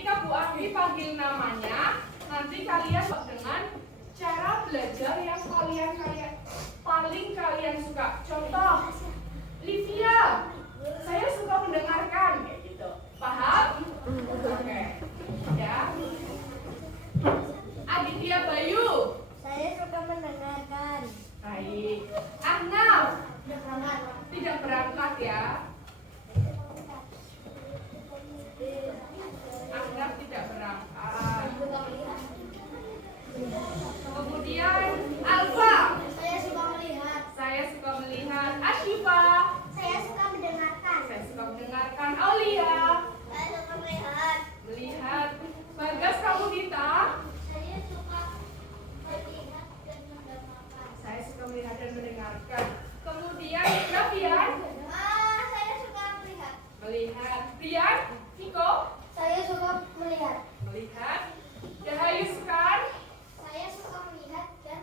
ketika Bu Anggi panggil namanya, nanti kalian dengan cara belajar yang paling kalian suka. Contoh, Livia, saya suka mendengarkan, kayak gitu. Paham? Oke. Ya. Aditya Bayu, Saya suka mendengarkan. baik. Arnab, tidak berangkat ya. Arnab tidak berangkat. Kemudian Alfa, Saya suka melihat. saya suka melihat. Ashifa, Saya suka mendengarkan. saya suka mendengarkan. Aulia, Saya suka melihat. melihat. Bagas, kamu Dita, Saya suka melihat dan mendengarkan. saya suka melihat dan mendengarkan. Kemudian Davian, Saya suka melihat. melihat. Brian, Viko, Saya suka melihat. melihat. Dahayu Sekar, Saya suka melihat dan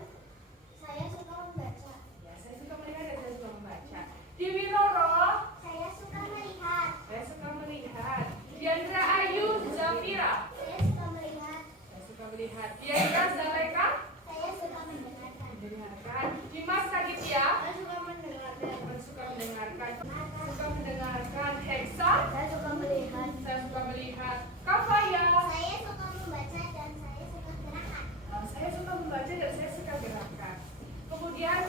saya suka membaca. ya saya suka melihat dan saya suka membaca. Dewi Roro, Saya suka melihat. saya suka melihat. Diandra Ayu Zafira, Saya suka melihat. saya suka melihat. Diandra Zaleka, Saya suka mendengarkan. mendengarkan. Dimas Kaditya, Saya suka mendengarkan. suka mendengarkan. Suka mendengarkan. Hexa, Saya suka melihat. saya suka melihat. Kafaya, Saya suka membaca dan saya suka gerakan. saya suka membaca dan saya suka gerakan. Kemudian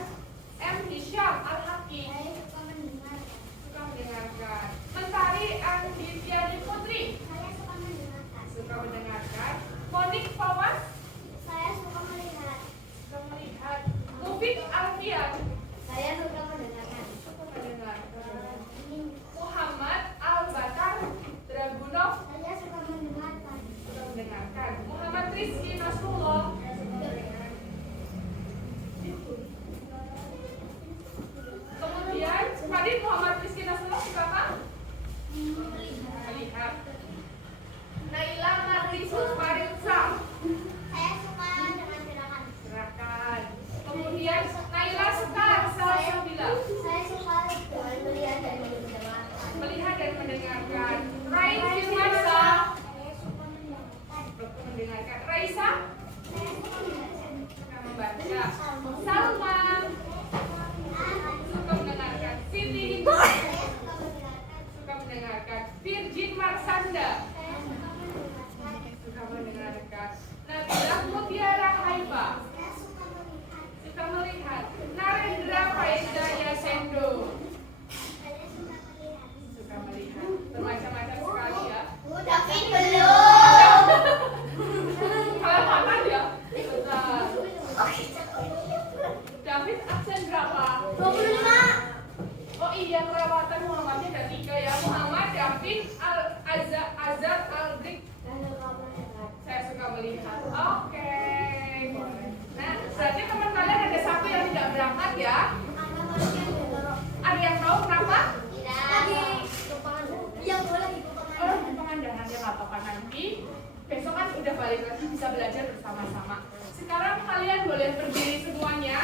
M. Hisham Al-Haki, Saya suka mendengarkan. suka mendengarkan. Mentari Andiviani Putri, Saya suka mendengarkan. suka mendengarkan. Monik Fawas, Saya suka melihat. suka melihat. Mufid Alfian, Saya suka mendengarkan. suka mendengarkan. Muhammad Al-Batar Dragunov, Saya suka mendengarkan. suka mendengarkan. Muhammad Rizky Nasrullah, kemudian tadi Muhammad Rizky Nasrullah suka apa? Melihat. Naila Marlisus Parilsa, Saya suka dengan gerakan. gerakan. Kemudian Naila Sekar Salsabila, Saya suka dengan melihat dan mendengarkan. melihat dan mendengarkan. Rain Firmansa, Saya suka mendengarkan. mendengarkan. Raisa, Saya suka membaca. suka membaca. Salma, suka mendengarkan. Siti Hindu, Saya suka mendengarkan. suka mendengarkan. Virgin Marsanda, Saya suka mendengarkan. suka mendengarkan. Nabila Mutiara Haiba, Saya suka melihat. suka melihat. Narendra Faizda Yasendo, Saya suka melihat. suka melihat. Bermacam-macam sekali ya. David belum. Kelewatan ya? Bentar. David absen berapa? 25. Oh iya, kelewatan Muhammadnya ada 3 ya. Muhammad, David, Azad, Aldrik. Saya suka melihat. Oke, boleh. Nah, berarti teman kalian ada satu yang tidak berangkat ya. Ada yang tahu kenapa? Oh, pengandaran ya nggak apa-apa, nanti besok kan udah balik lagi bisa belajar bersama-sama. Sekarang kalian boleh berdiri semuanya.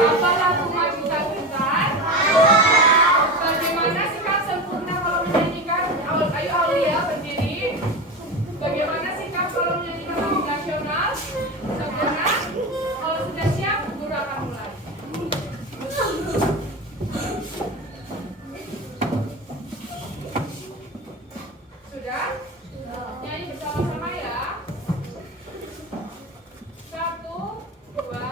Apa lagu maju kagumkan? Bagaimana sikap sempurna kalau menyanyikan? Ayo Aulia berdiri. Bagaimana sikap kalau menyanyikan lagu nasional? Sempurna. Kalau sudah siap, guru akan mulai. Sudah? Nyanyi bersama-sama ya. 1, 2,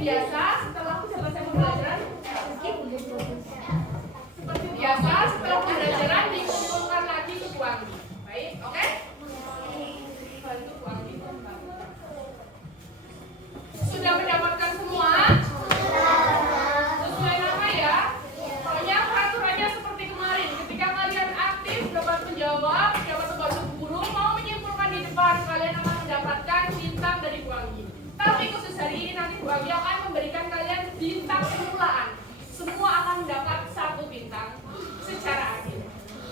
biasa, setelah pembelajaran, dikumpulkan lagi ke Bu Anggi. Baik, oke? Bantu Bu Anggi. Sudah mendapatkan semua? Sesuai nama ya. Pokoknya peraturannya seperti kemarin. Ketika kalian aktif dapat menjawab, dapat membantu guru, mau menyimpulkan di depan, kalian akan mendapatkan bintang dari Bu Anggi. Tapi khusus hari ini nanti Bu Anggi akan memberikan kalian bintang permulaan. Semua akan mendapat 1 bintang secara adil.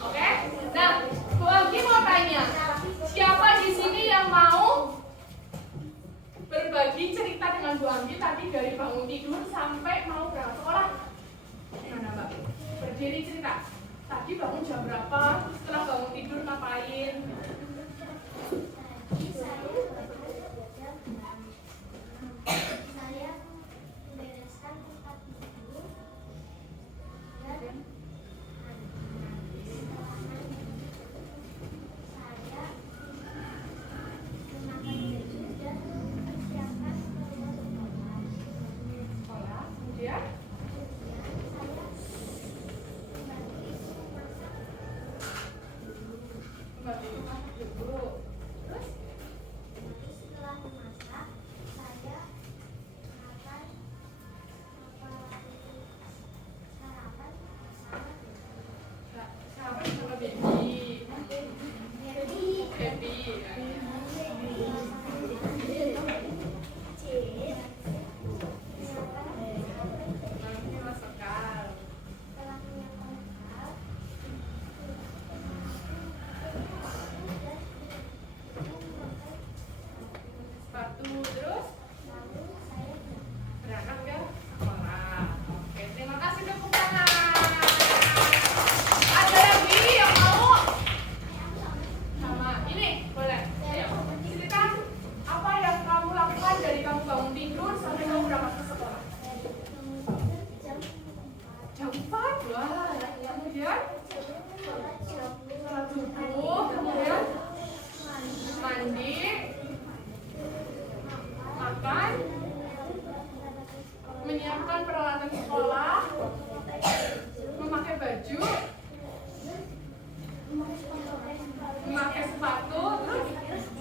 Oke? Nah, Bu Anggi mau tanya, siapa di sini yang mau berbagi cerita dengan Bu Anggi tadi dari bangun tidur sampai mau berangkat sekolah? Mana Mbak? Berdiri cerita. Tadi bangun jam berapa? Setelah bangun tidur ngapain? Tadi saya bekerja saya membereskan tempat tidur dan saya mengenakan baju dan mempersiapkan Sekolah. Kemudian? saya membantu ibu memasak. Membantu ibu masak dulu. Terus? Nanti setelah memasak saya makan sarapan sama Sarapan sama baby. Happy. Nanti masukkan. setelah menyiapkan bekal Sepatu. Terus? lalu saya Berangkat ke sekolah. Oke, terima kasih tepuk tangan. Ada lagi yang mau? Sama ini boleh. Ayo, ceritakan apa yang kamu lakukan dari kamu bangun tidur sampai kamu berangkat ke sekolah. jam Jam 4. Wah, kemudian sholat subuh, kemudian mandi, makan, menyiapkan peralatan sekolah, memakai baju, memakai sepatu, terus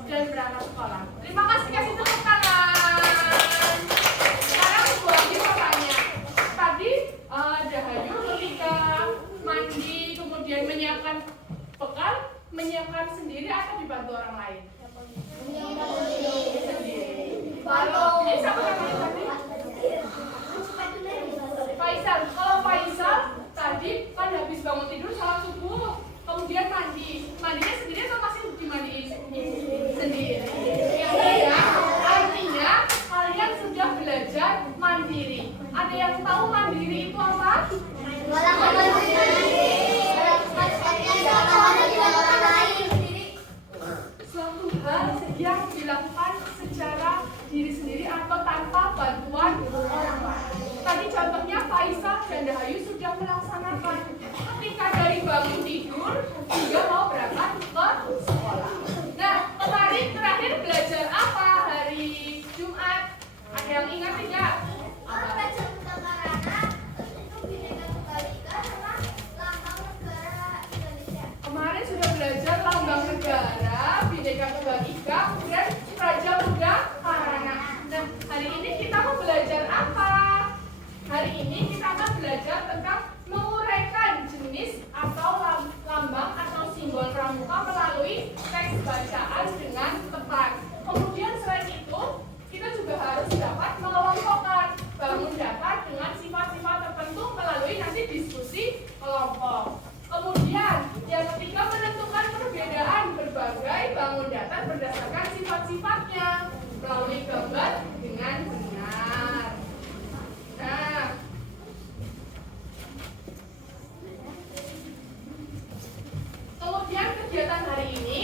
dan berangkat sekolah. Terima kasih, kasih tepuk tangan. Sekarang Bu Anggi mau tanya. Tadi Dahayu ketika mandi kemudian menyiapkan bekal, menyiapkan sendiri atau dibantu orang lain? Sendiri. Kalau ini siapa namanya tadi? Faisal. Kalau Faisal tadi kan habis bangun tidur sholat subuh, kemudian mandi. Mandinya sendiri atau masih dimandiin? Sendiri. Ya, artinya kalian sudah belajar mandiri. Ada yang tahu mandiri itu apa? Suatu hal yang dilakukan secara diri sendiri atau tanpa bantuan orang lain. Tadi contohnya Faisal dan Dahayu sudah melaksanakan ketika dari bangun tidur hingga mau berangkat ke sekolah. Nah, kemarin terakhir belajar apa hari Jumat? Ada yang ingat tidak? Kemarin sudah belajar lambang negara, Bhinneka Tunggal Ika, kemudian Praja Muda Karana. Nah, hari ini kita mau belajar apa? Hari ini kita akan belajar tentang menguraikan jenis atau lambang atau simbol pramuka melalui teks bacaan dengan tepat. Kemudian selain itu, kita juga harus dapat mengelompokkan bangun datar dengan sifat-sifat tertentu melalui nanti diskusi kelompok. Kemudian yang ketiga, menentukan perbedaan berbagai bangun datar berdasarkan sifat-sifatnya melalui gambar dengan benar. Nah, kemudian kegiatan hari ini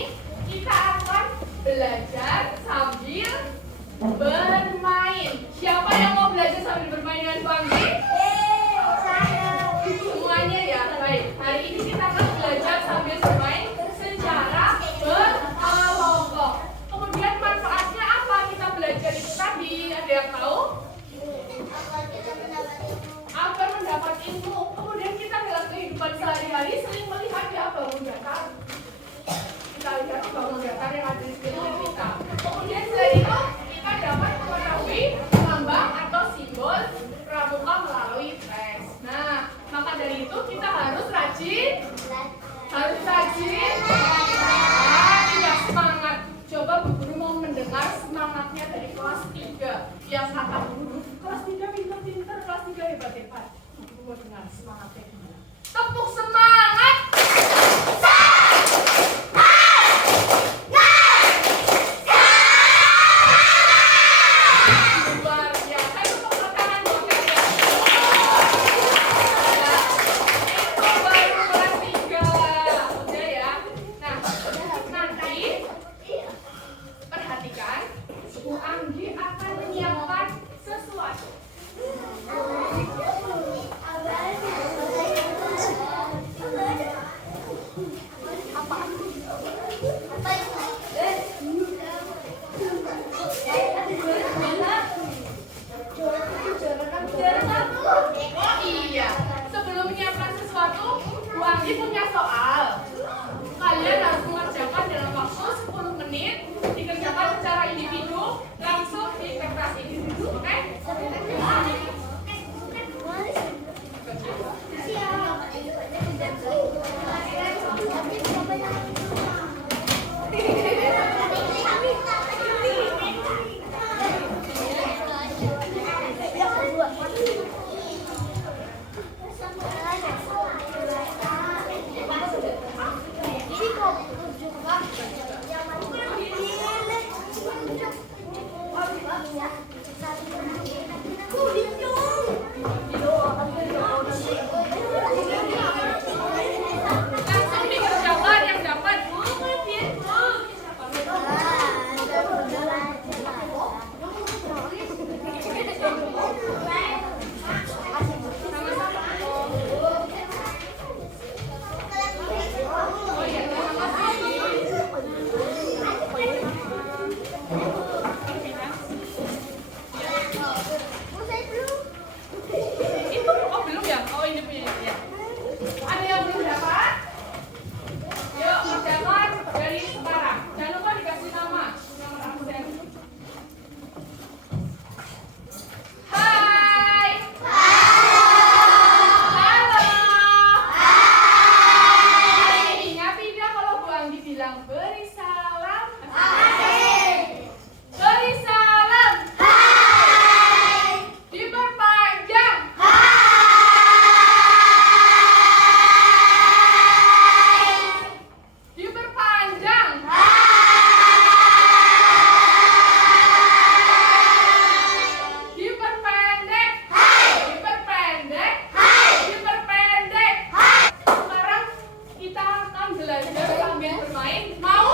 kita akan belajar sambil bermain. Siapa yang mau belajar sambil bermain dengan Bu Anggi? Semuanya ya, baik. Hari ini kita akan belajar sambil bermain secara berkelompok. Kemudian manfaatnya apa kita belajar itu tadi? Ada yang tahu? dengar semangatnya dari kelas 3 yang kata guru, kelas 3 pintar-pintar, kelas 3 hebat-hebat. Ibu mau dengar semangatnya gimana? Tepuk semangat! Luar biasa, itu tepuk tangan buat kalian. Itu baru kelas 3. Udah ya. Nah, nanti perhatikan, Bu Anggi akan menyiapkan sesuatu. Oh iya, sebelum menyiapkan sesuatu, Bu Anggi punya soal. Kalian harus mengerjakan dalam waktu 10 menit, dikerjakan secara individu, langsung di kertas individu, oke? Langsung dikerjakan yang dapat. Oh iya, terima kasih. Itu oh belum ya? Oh ini punya ya. Ada yang belum dapat? Yuk kerjakan dari sekarang. Jangan lupa dikasih nama absen. Hai. Halo. Hai. Ingat tidak kalau Bu Anggi bilang beri salam? Beri salam. Diperpanjang. Diperpanjang. Diperpendek. Diperpendek. Diperpendek. Sekarang kita akan belajar sambil bermain. Mau?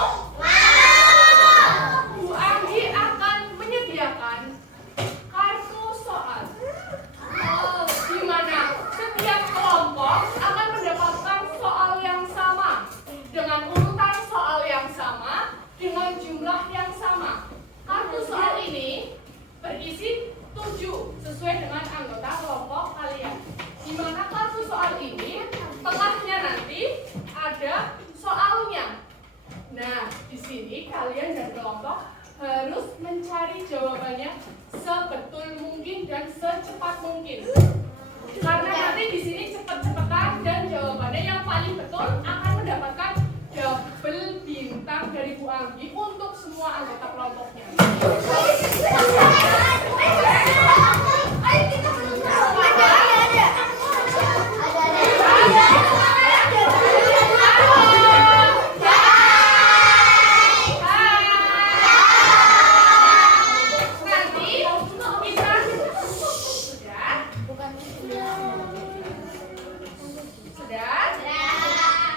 Bu Anggi akan menyediakan kartu soal. Di mana setiap kelompok akan mendapatkan soal yang sama dengan urutan soal yang sama dengan jumlah yang sama. Kartu soal ini berisi 7 sesuai dengan anggota kelompok kalian. Di mana kartu soal ini tengahnya nanti ada soalnya. Nah, di sini kalian dan kelompok harus mencari jawabannya sebetul mungkin dan secepat mungkin. Karena nanti di sini cepat-cepatan dan jawabannya yang paling betul akan mendapatkan double bintang dari Bu Anggi untuk semua anggota kelompoknya. Nanti kita sudah.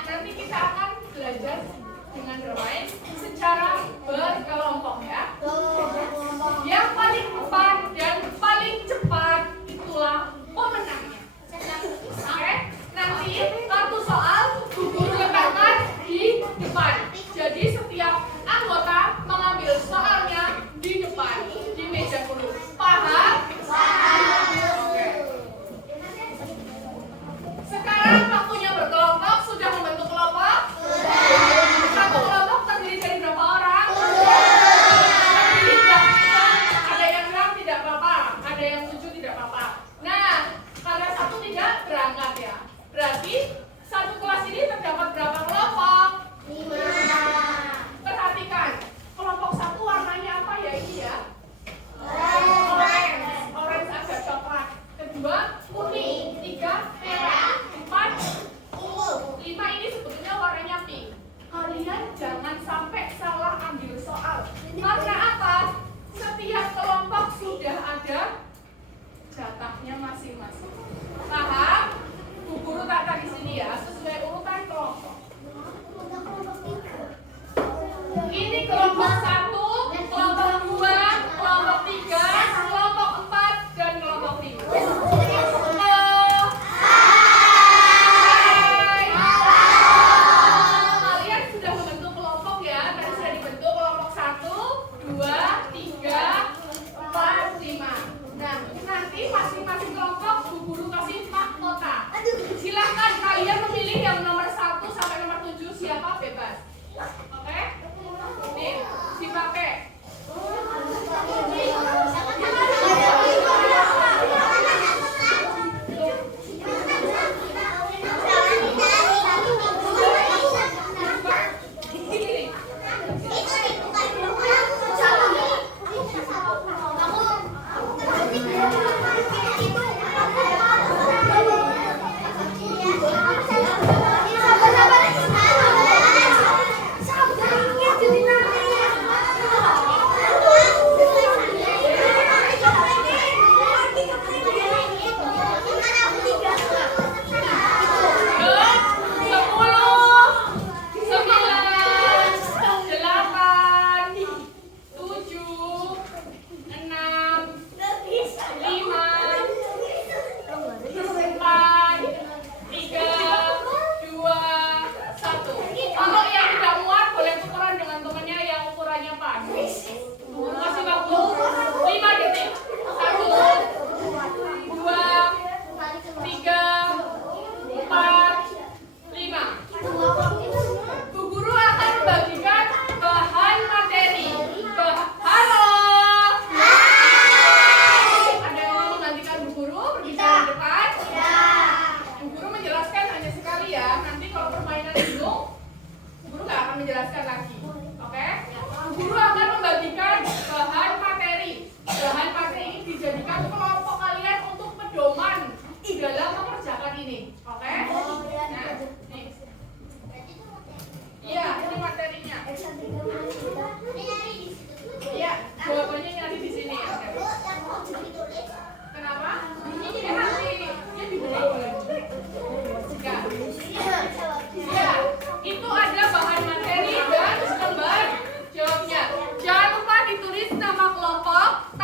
Nanti kita akan belajar dengan bermain secara berkelompok.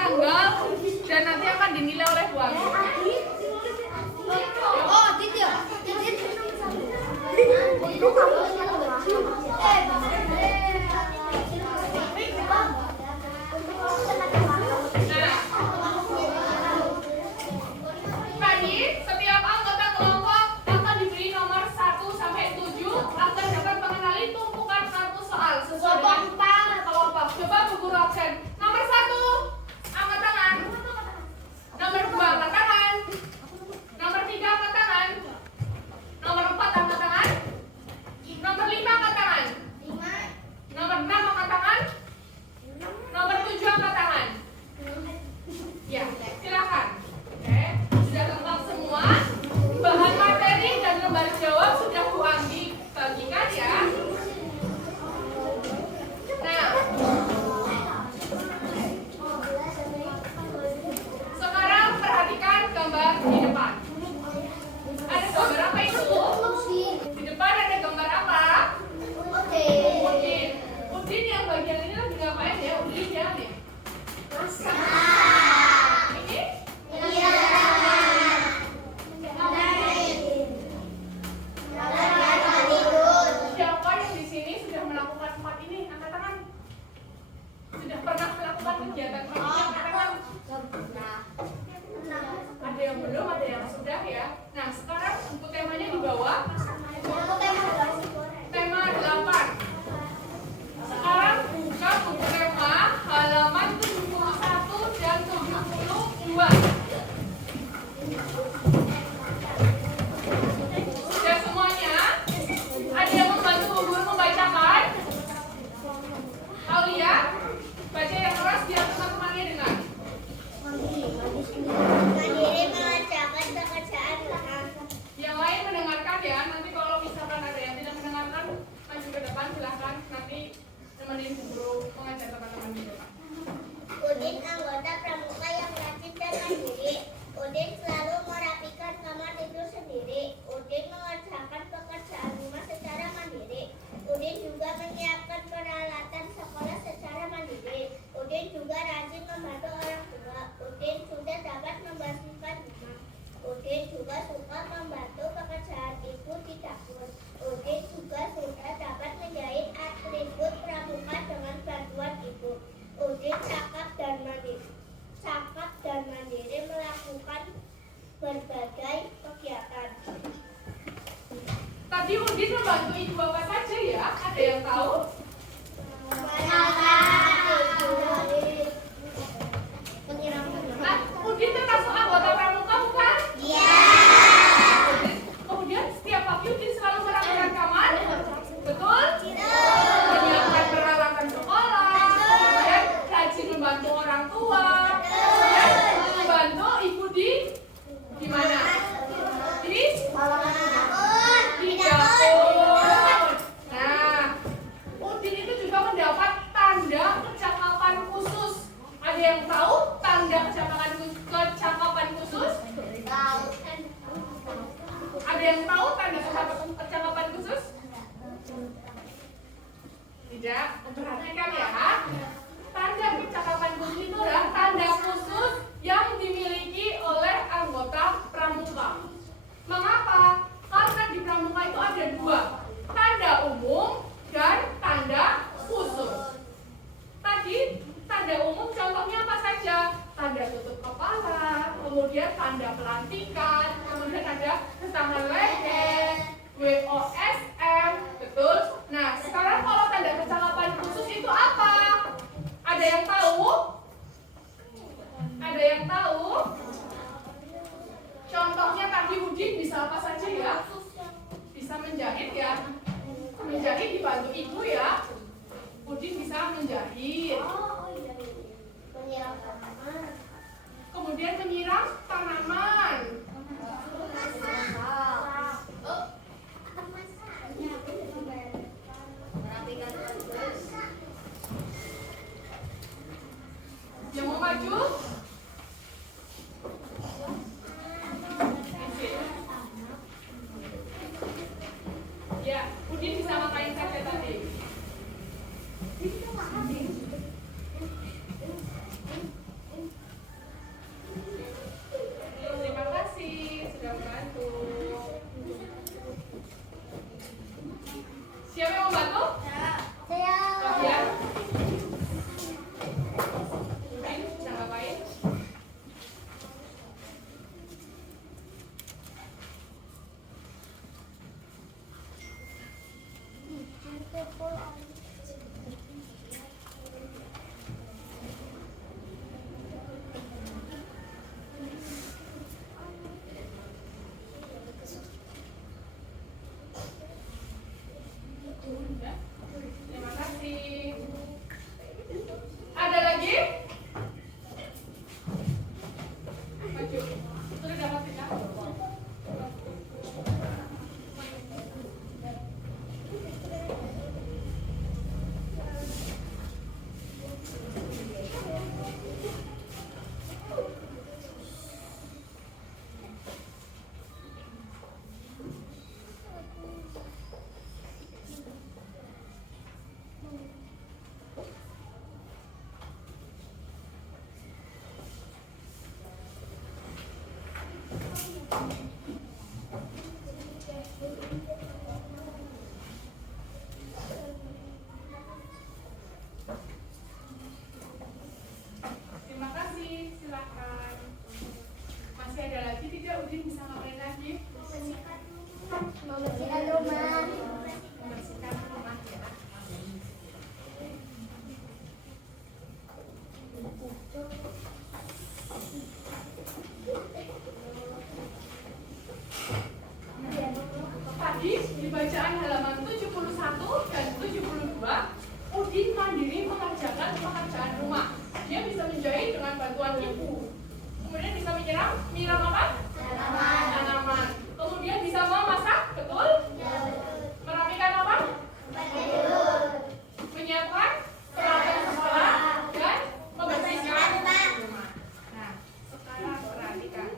tanggal dan nanti akan dinilai oleh Bu Ami. Oh, tidak. Tadi setiap anggota kelompok akan diberi nomor 1 sampai 7 agar dapat mengenali tumpukan kartu soal sesuai dengan kelompok. Coba Bu Guru absen. Nomor 1, angkat tangan. Nomor 2, angkat tangan. Nomor 3, angkat tangan. Nomor 4, angkat tangan. Nomor 5, angkat tangan. Nomor 6, angkat tangan. Nomor 7, angkat tangan. Ya, silakan. Oke, sudah lengkap semua. Bahan materi dan lembar jawab sudah Bu Anggi bagikan ya. Nah, sekarang perhatikan gambar di depan. Ada gambar apa itu? Di depan ada gambar apa? Udin. Udin yang bagian ini lagi ngapain ya? Udin ya nih. Ini? Siapa yang di sini sudah melakukan tempat ini? Angkat tangan. Sudah pernah melakukan kegiatan ini? Angkat tangan. Ada yang belum, ada yang sudah ya. Nah, sekarang buku temanya di bawah. Tema 8. Sekarang buka buku tema halaman 71 dan 72. Sudah semuanya? Ada yang membantu Bu Guru membacakan? Aulia, baca yang keras biar teman-temannya dengar. Yang lain mendengarkan ya. Nanti kalau misalkan ada yang tidak mendengarkan, maju ke depan silahkan. Nanti nemenin Bu Guru mengajar teman-teman di depan. Udin anggota pramuka yang rajin dan mandiri. Udin selalu merapikan kamar tidur sendiri. Udin mengerjakan pekerjaan rumah secara mandiri. Udin juga menyiapkan peralatan sekolah secara mandiri. Udin juga rajin membantu orang tua. Udin sudah dapat membersihkan rumah. Udin juga suka membantu pekerjaan ibu di dapur. Udin juga sudah dapat menjahit atribut pramuka dengan bantuan ibu. Udin cakap dan mandiri melakukan berbagai kegiatan. Tadi Udin membantu ibu apa saja ya? Ada yang tahu? Nah, Udin termasuk anggota pramuka bukan? Iya. Kemudian setiap pagi Udin selalu merapikan kamar? Betul? Menyiapkan peralatan sekolah. Kemudian rajin membantu orang tua. Kemudian membantu ibu di mana? Di dapur. Nah, Udin itu juga mendapat tanda kecakapan khusus. Ada yang tahu tanda kecakapan khusus? Ada yang tahu tanda kecakapan khusus? Tidak. Perhatikan ya. Tanda kecakapan khusus itu adalah tanda khusus yang dimiliki oleh anggota pramuka. Mengapa? Karena di pramuka itu ada dua, tanda umum dan tanda khusus. Tadi tanda umum contohnya apa saja? Tanda tutup kepala, kemudian tanda pelantikan, kemudian ada tangan leher, WOSM, betul? Nah, sekarang kalau tanda kecakapan khusus itu apa? Ada yang tahu? Ada yang tahu? Contohnya tadi Udin bisa apa saja ya? Bisa menjahit ya? Menjahit dibantu ibu ya? Udin bisa menjahit. Kemudian menyiram tanaman. Yang mau maju? Ya, Udin bisa ngapain saja tadi? Silakan. Masih ada lagi tidak? Udin bisa ngapain lagi? Membersihkan rumah. Membersihkan rumah ya. Tadi di bacaan halaman 71 dan 72, Udin mandiri mengerjakan pekerjaan rumah. Dia bisa menjahit dengan bantuan ibu. Kemudian bisa menyiram apa? Tanaman. Kemudian bisa memasak, betul? Merapikan apa? Menyiapkan peralatan sekolah dan membersihkan rumah. Nah, sekarang perhatikan.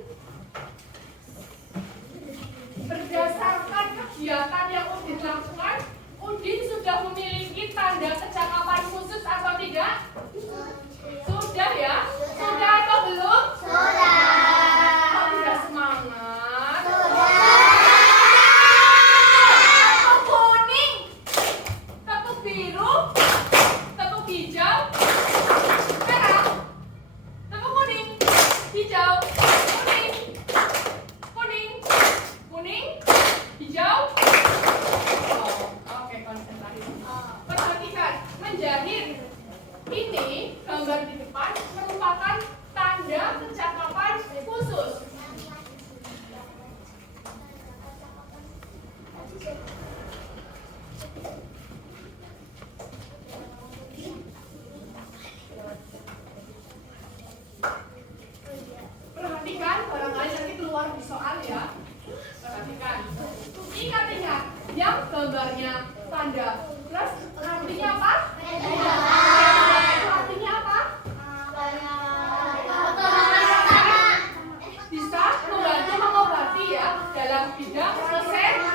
Berdasarkan kegiatan yang Udin lakukan, Udin sudah memiliki tanda kecakapan khusus atau tidak? Sudah ya? Sudah atau belum? Kok tidak semangat? Kartu kuning, kartu biru, kartu hijau, merah, kartu kuning, hijau, kuning, kuning, kuning, hijau. Oh, oke, konsentrasi. Perhatikan, menjahit. Ini gambar di depan merupakan tanda kecakapan khusus. Perhatikan, barangkali nanti keluar di soal ya. Perhatikan. Ingat-ingat, yang gambarnya tanda plus artinya apa? Artinya apa? Bisa membantu mengobati ya dalam bidang kesehatan.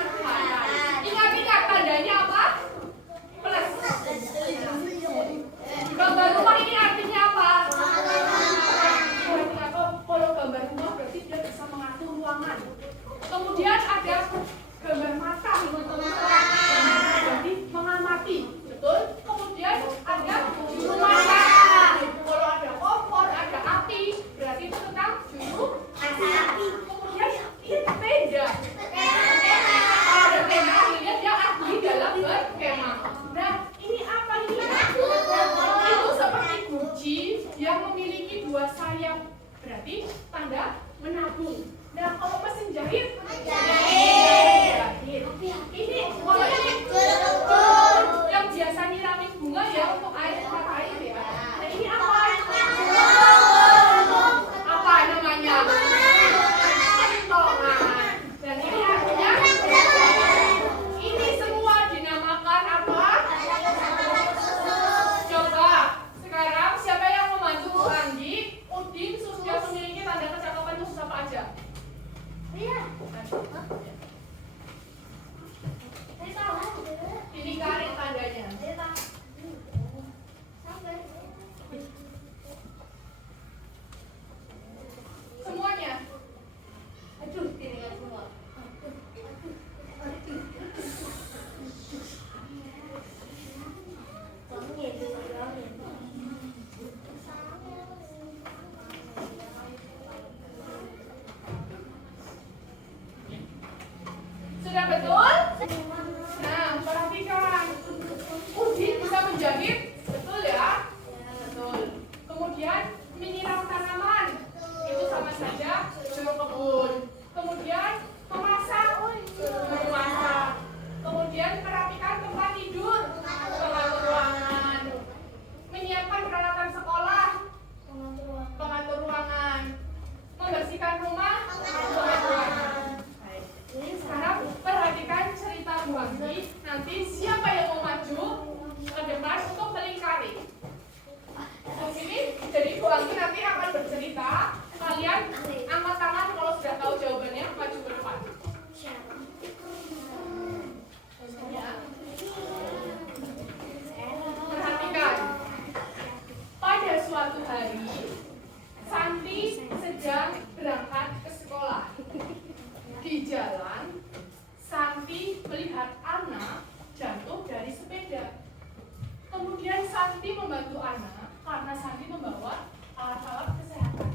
Ingat-ingat tandanya apa? Plus. Gambar rumah ini artinya apa? Artinya apa? Kalau gambar rumah berarti dia bisa mengatur ruangan. Kemudian ada gambar mata, berarti mengamati, betul? Kemudian ada juru masak. Kalau ada kompor, ada api, berarti itu tentang juru masak. Kemudian ini tenda. Kalau ada tenda, artinya dia ahli dalam berkemah. Nah, ini apa ini? Itu seperti guci yang memiliki dua sayap, berarti tanda menabung. Nah, kalau mesin jahit, ini kalau ini yang biasa nyiramin bunga ya untuk air mata air ya. Nah, ini apa? Apa namanya? Kentongan. Dan ini artinya ini semua dinamakan apa? Coba sekarang siapa yang membantu Bu Anggi? Udin sudah memiliki tanda kecakapan khusus apa aja? Ini garis tandanya. Semuanya. Aduh, piringan semua. Sudah betul? Nah, perhatikan. Udin bisa menjahit, betul ya? Betul. Kemudian menyiram tanaman, itu sama saja juru kebun. Kemudian memasak, juru masak. Kemudian merapikan tempat tidur, pengatur ruangan. Menyiapkan peralatan sekolah, pengatur ruangan. Membersihkan rumah, pengatur ruangan. Sekarang perhatikan cerita Bu Anggi. Nanti siapa yang mau maju ke depan untuk melingkari? Di sini, jadi Bu Anggi nanti akan bercerita. Kalian angkat tangan kalau sudah tahu jawabannya, maju ke depan. Ya. Perhatikan. Pada suatu hari, Santi sedang berangkat ke sekolah. Di jalan, Santi melihat Ana jatuh dari sepeda. Kemudian Santi membantu Ana karena Santi membawa alat-alat kesehatan.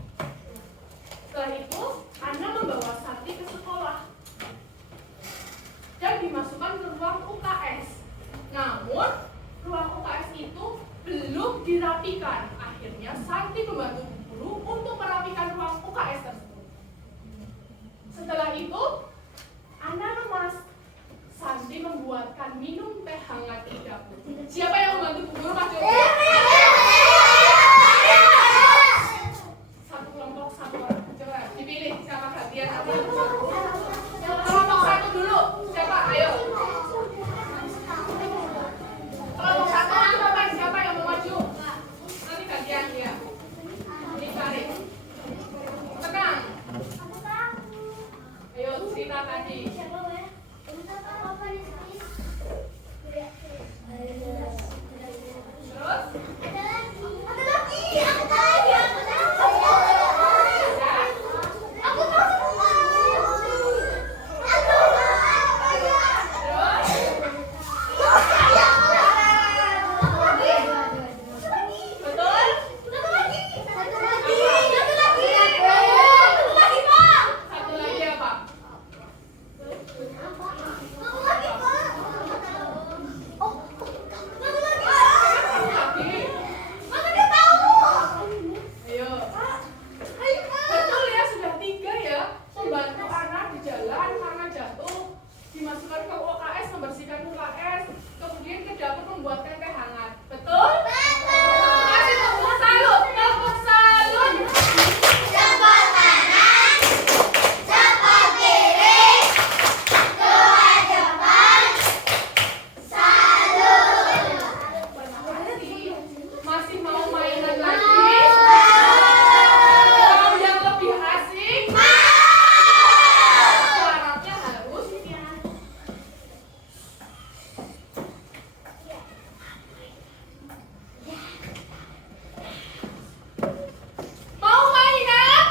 Satu lagi apa? Ayo. Betul ya, sudah 3 ya. Membantu anak di jalan karena jatuh, dimasukkan ke UKS, membersihkan UKS, kemudian ke dapur membuatkan teh hangat. Betul? Kasih tepuk salut, tepuk salut. Masih mau mainan lagi? Mau yang lebih asik? Syaratnya harus mau mainan?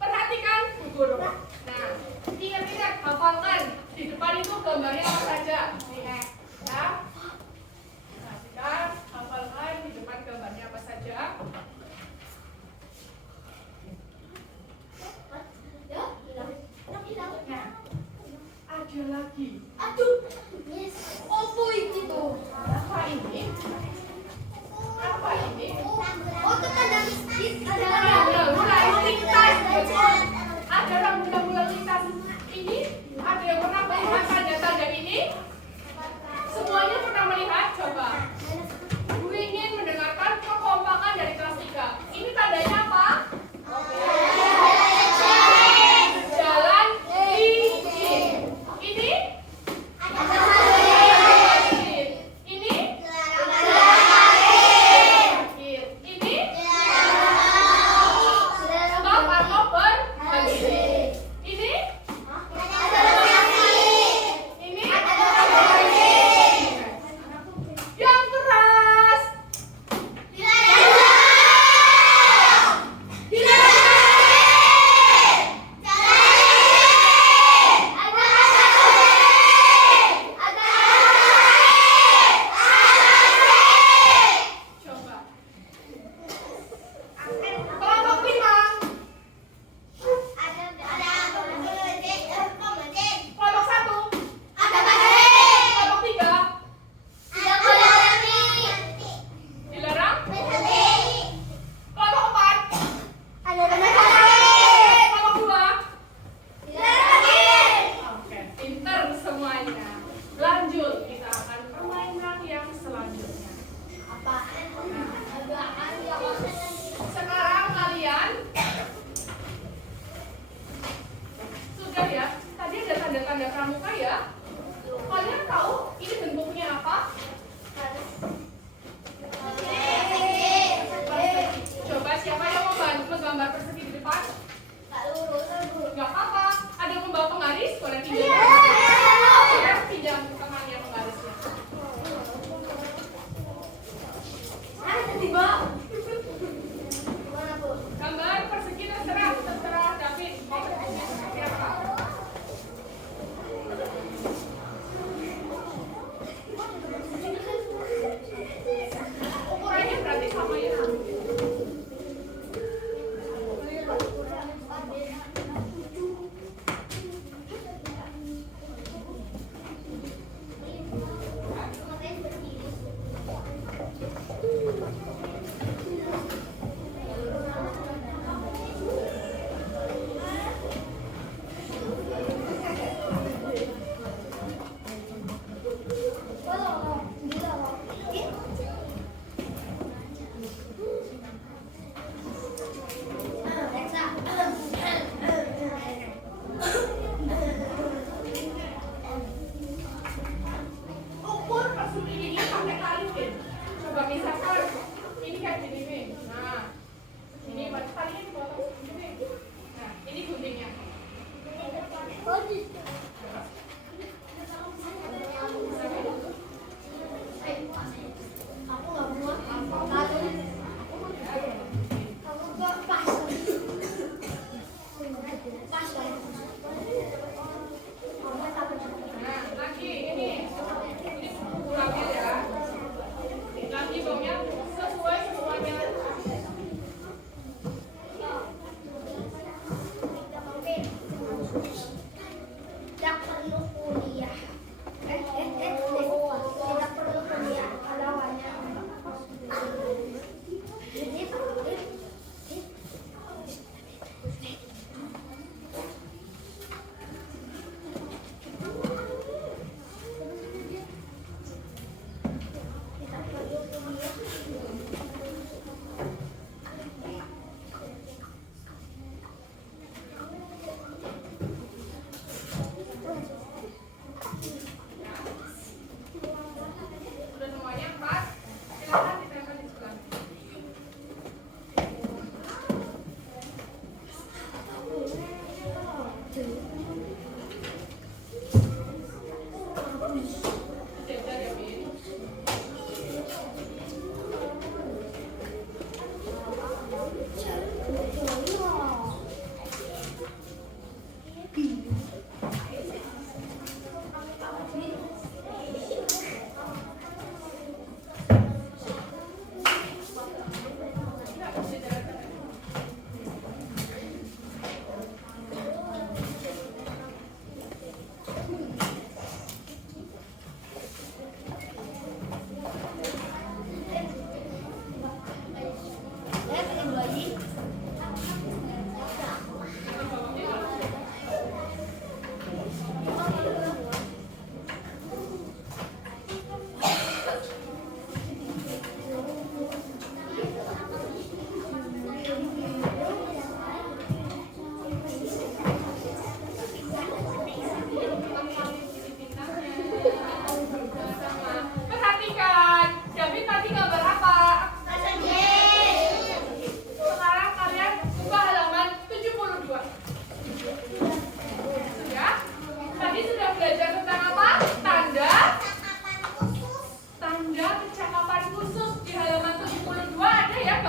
Perhatikan Bu Guru. Nah, ingat-ingat, hafalkan. Di depan itu gambarnya apa saja? Lihat, ya. Perhatikan, hafalkan di depan gambarnya apa saja. Nah, ada lagi. Apa ini? Apa ini? Rambu-rambu lintas. Ada rambu-rambu lintas. Ini ada yang pernah melihat tanda-tanda ini? Semuanya pernah melihat? Coba. Bu ingin mendengarkan kekompakan dari kelas 3. Ini tandanya apa? Jalan licin. Ini? Ini? Ini? Stop atau berhenti. Ini? Ini? Yang keras. Coba. Kelompok 5. Kelompok 1. Kelompok 3. Dilarang. Kelompok 4. Kelompok 2. Oke, pinter semuanya. Lanjut, kita akan permainan yang selanjutnya. Sekarang kalian sudah ya, tadi ada tanda-tanda pramuka ya. Kalian tahu ini bentuknya apa? Coba siapa yang membantu menggambar persegi di depan? Gak apa-apa. Ada yang membawa penggaris? Boleh pinjam. Ya, pinjam temannya penggarisnya. Gambar persegi terserah David. Mau bentuknya seperti apa? Ukurannya berarti sama ya. Ukur persegi ini pakai tali, Vin. Coba misalkan ini kayak gini, Vin. Nah, ini talinya dipotong gini. Nah, ini guntingnya.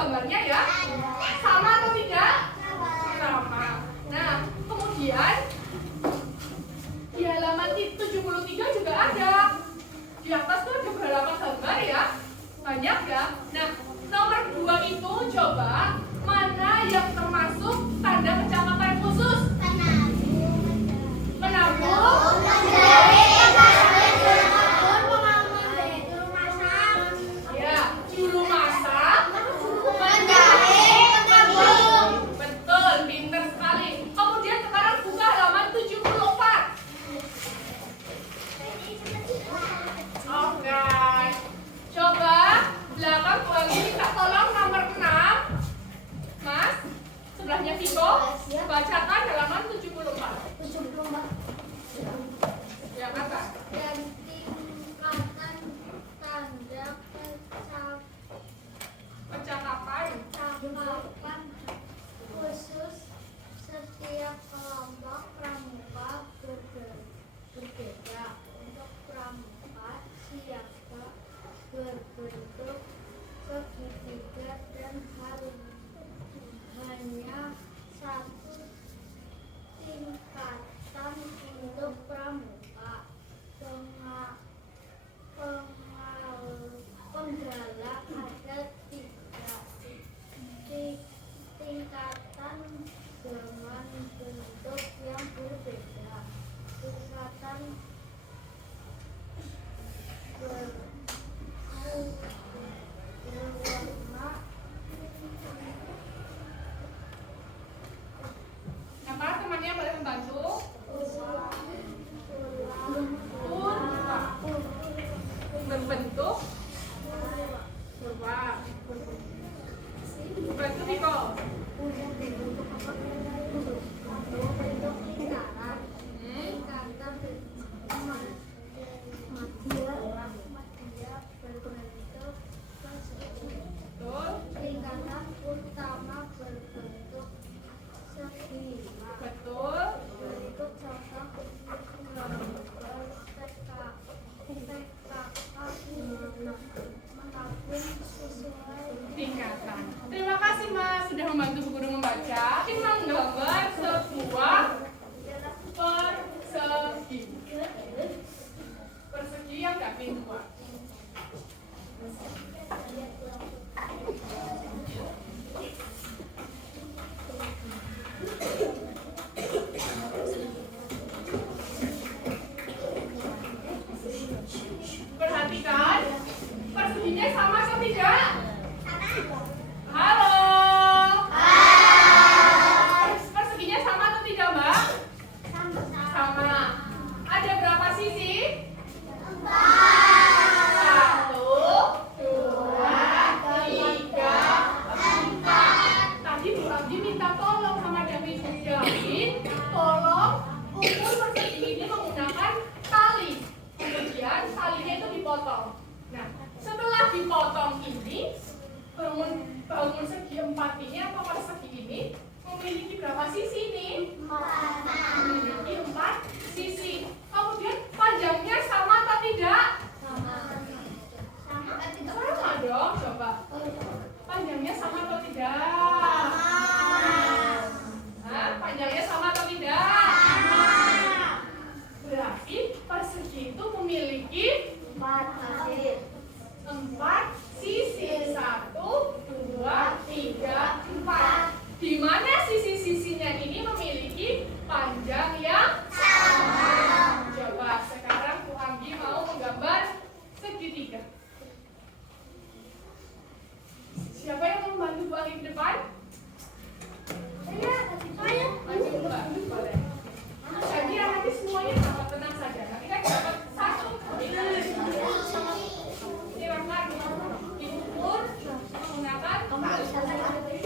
gambarnya ya? Sama atau tidak? Sama. Nah, kemudian di halaman 73 juga ada. Di atas tuh ada beberapa gambar ya. Banyak ya. Nah, nomor 2 itu coba mana yang termasuk tanda kecamatan khusus? Penabung, ya, juru masak, betul, pinter sekali. Kemudian sekarang buka halaman 74. Oke, coba belakang Bu Anggi minta tolong nomor 6. Mas, sebelahnya Viko, bacakan halaman 74. Yang atas. Dan tingkatan tanda Percakapan. kecakapan khusus setiap kelompok pramuka berbeda. Untuk pramuka siaga berbentuk segitiga dan hanya satu tingkatan untuk pramuka. Penggala ada 3 tingkatan dengan bentuk yang berbeda. Tingkatan berwarna Nah, para temannya boleh membantu. Berbentuk berubah. Bantu Viko. Betul. tingkatan utama berbentuk segi. Betul. Berikut contoh gambar menabung sesuai Tingkatan. Terima kasih Mas sudah membantu Bu Guru membaca. Ini menggambar sebuah persegi. Persegi yang kami buat. Perhatikan, perseginya sama atau tidak? Halo. Perseginya sama atau tidak, Mbak? Sama. Ada berapa sisi? 1, 2, 3, 4. Tadi Bu Abdi minta tolong sama David. Tolong ukur persegi ini menggunakan tali. Kemudian talinya itu dipotong. Nah, setelah dipotong ini, bangun segi 4 ini atau persegi ini memiliki berapa sisi nih? Memiliki 4 sisi. Kemudian panjangnya sama atau tidak? Sama dong, coba. Panjangnya sama atau tidak? Hah? Panjangnya sama atau tidak? Berarti persegi itu memiliki 4 sisi. 1, 2, 3, 4. Di mana sisi-sisinya ini memiliki panjang yang sama. Coba sekarang Bu Anggi mau menggambar segitiga. Siapa yang mau membantu Bu Anggi di depan? Maju Mbak, boleh. Jadi nanti semuanya dapat, tenang saja. Nanti kan dapat 1. Silakan diukur menggunakan tali.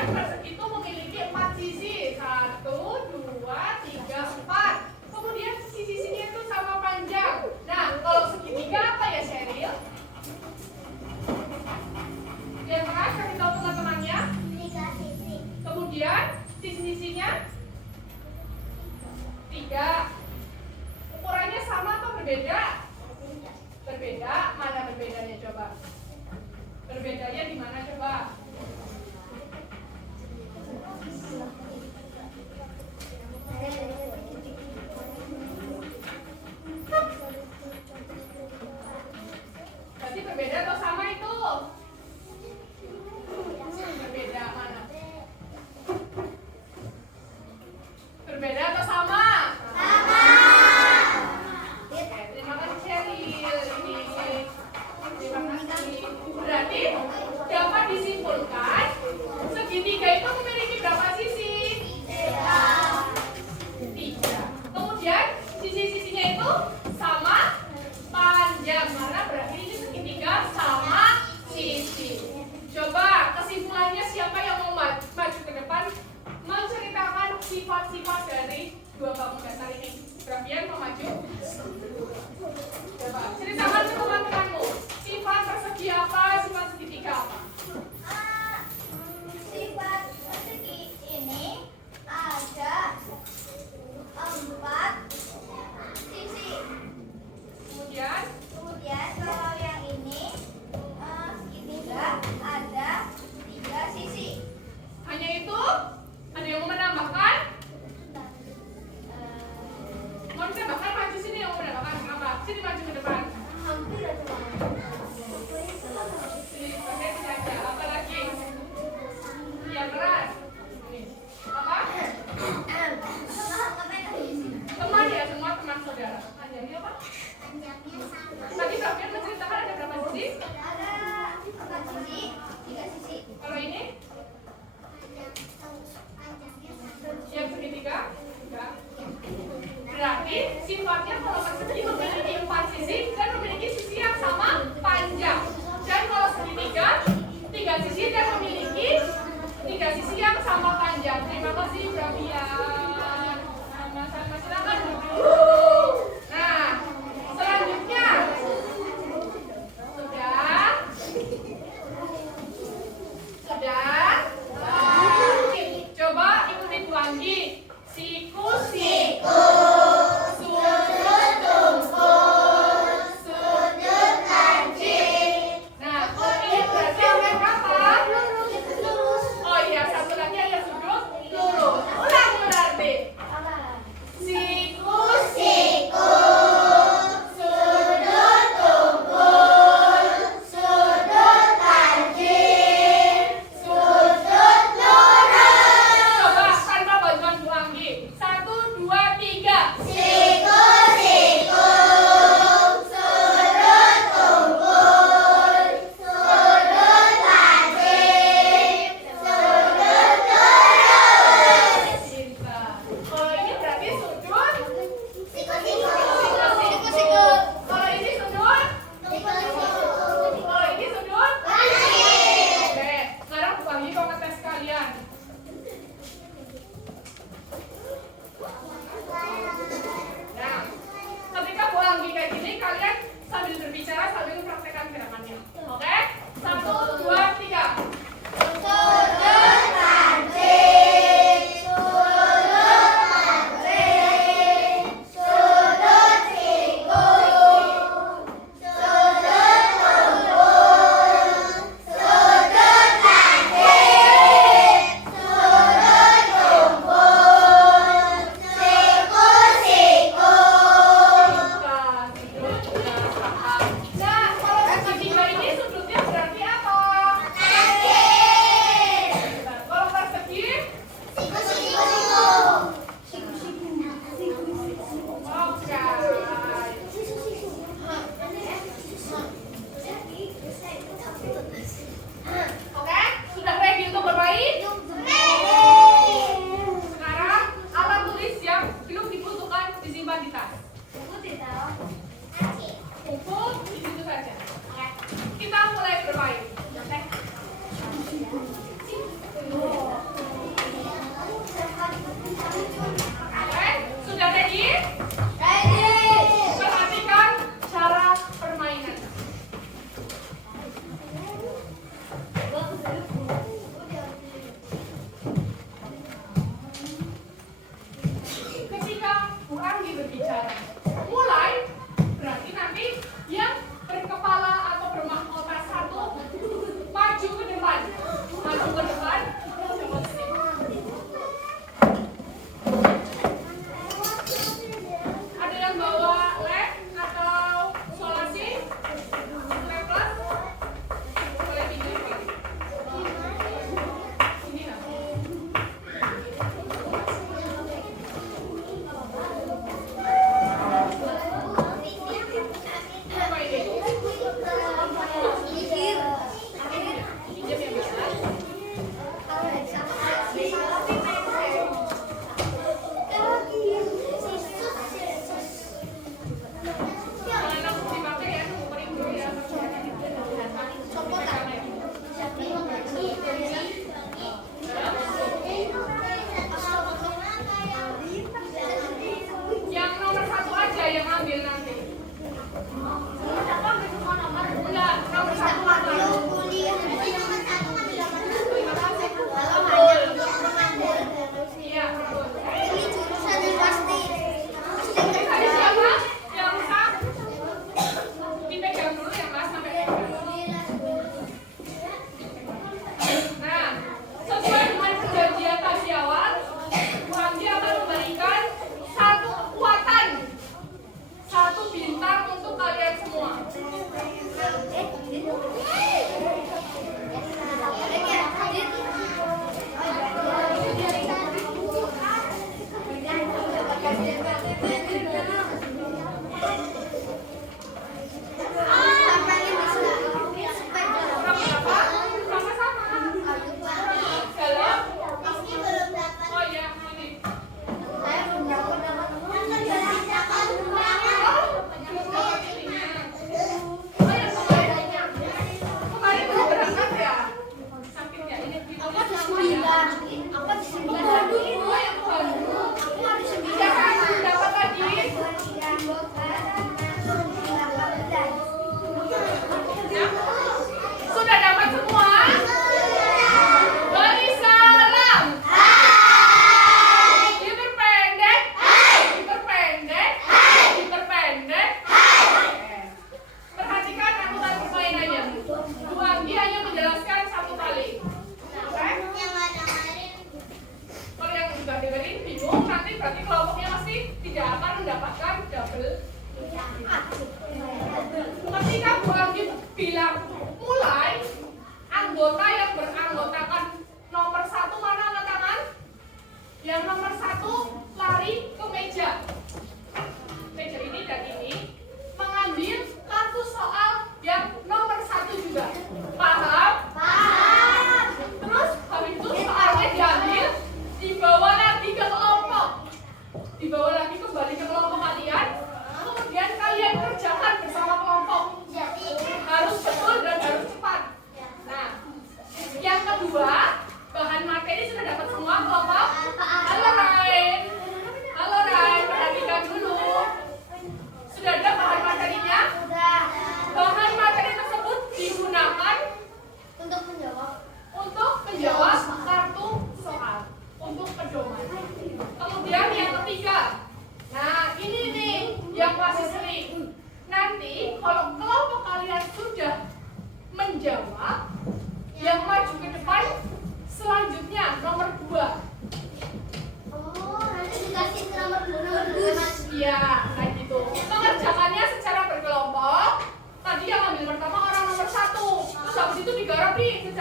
kan persegi itu memiliki 4 sisi. 1, 2, 3, 4. Kemudian sisi-sisinya itu sama panjang. Nah, kalau segitiga apa ya, Sheryl? Yang terakhir kasih tahu teman-temannya. 3 sisi. Kemudian sisi-sisinya 3. Ukurannya sama atau berbeda? Berbeda. Mana berbedanya coba? Berbedanya di mana coba?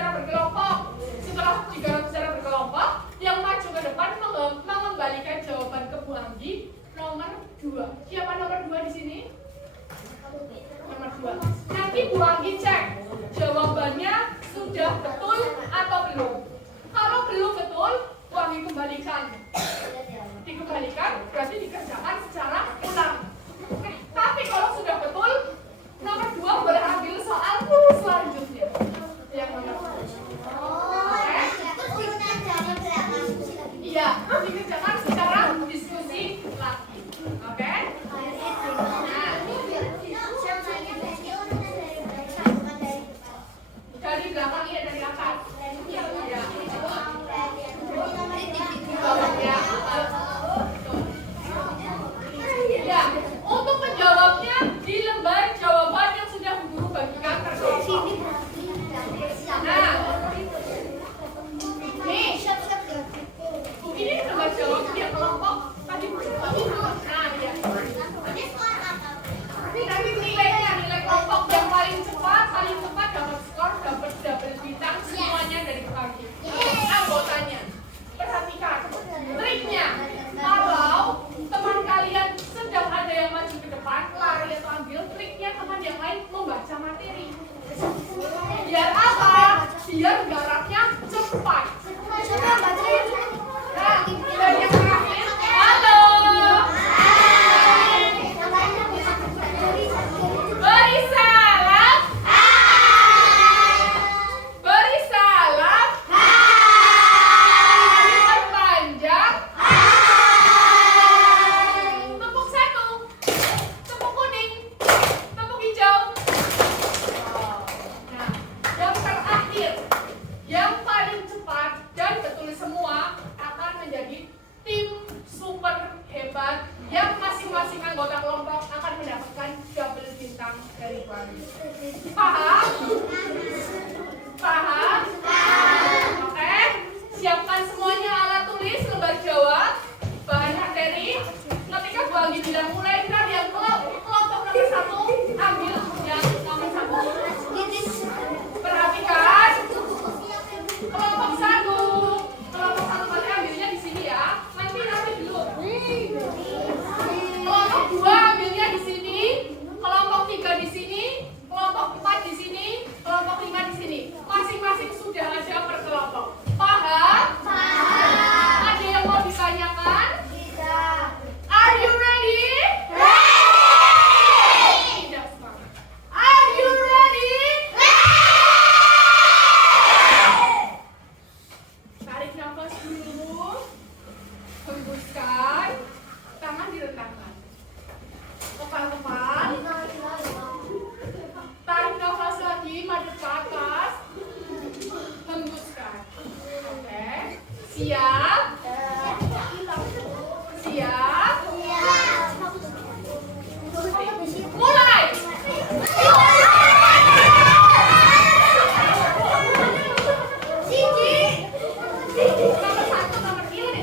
secara berkelompok. Setelah digarap secara berkelompok, yang maju ke depan mengembalikan jawaban ke Bu Anggi nomor 2. Siapa nomor 2 di sini? Nomor 2. Nanti Bu Anggi cek jawabannya sudah betul atau belum. Kalau belum betul, Bu Anggi kembalikan. Dikembalikan berarti dikerjakan secara ulang. Tapi kalau sudah betul, nomor 2 boleh ambil soal selanjutnya. Yang nomor 2. Iya, dikerjakan secara diskusi lagi. Oke? Dari belakang ini dari atas. Ya. Ya, untuk menjawabnya di lembar jawaban yang sudah Bu Guru bagikan terkelompok. Nah, nih, ini lembar jawab yang kelompok tadi. Nah, ya. Nanti nilai kelompok yang paling cepat dapat skor, dapat double bintang semuanya dari pagi. Anggotanya. Perhatikan triknya. Kalau teman kalian sedang ada yang maju ke depan, lari atau ambil, triknya teman yang lain membaca materi. Biar apa? Biar garapnya cepat. Nah, dan yang terakhir, halo. Beri salam. Beri salam. Kalimat panjang. Tepuk 1. Tepuk kuning. Tepuk hijau. Nah, yang terakhir, yang paling cepat dan betul semua akan menjadi tim super hebat yang masing-masing anggota kelompok akan mendapatkan double bintang dari kami. Paham? Paham? Oke? Siapkan semuanya alat tulis, lembar jawab, bahan materi. Ketika Bu Anggi bilang mulai, yang kelompok nomor 1 ambil yang nomor 1. Perhatikan. Kelompok 1 pasti ambilnya di sini ya. Nanti dulu. Kelompok 2 ambilnya di sini. Kelompok 3 di sini. Kelompok 4 di sini. Kelompok 5 di sini. Masing-masing sudah ada per kelompok. Paham? Paham. Ada yang mau ditanyakan? Tidak. Are you ready? Ready. Tidak semangat. Are you ready? Tarik nafas dulu, hembuskan, tangan direntangkan, kepal-kepal, tarik nafas lagi, madep ke atas, hembuskan. Oke, siap? Siap? Mulai! Nomor 1, nomor 2 ini.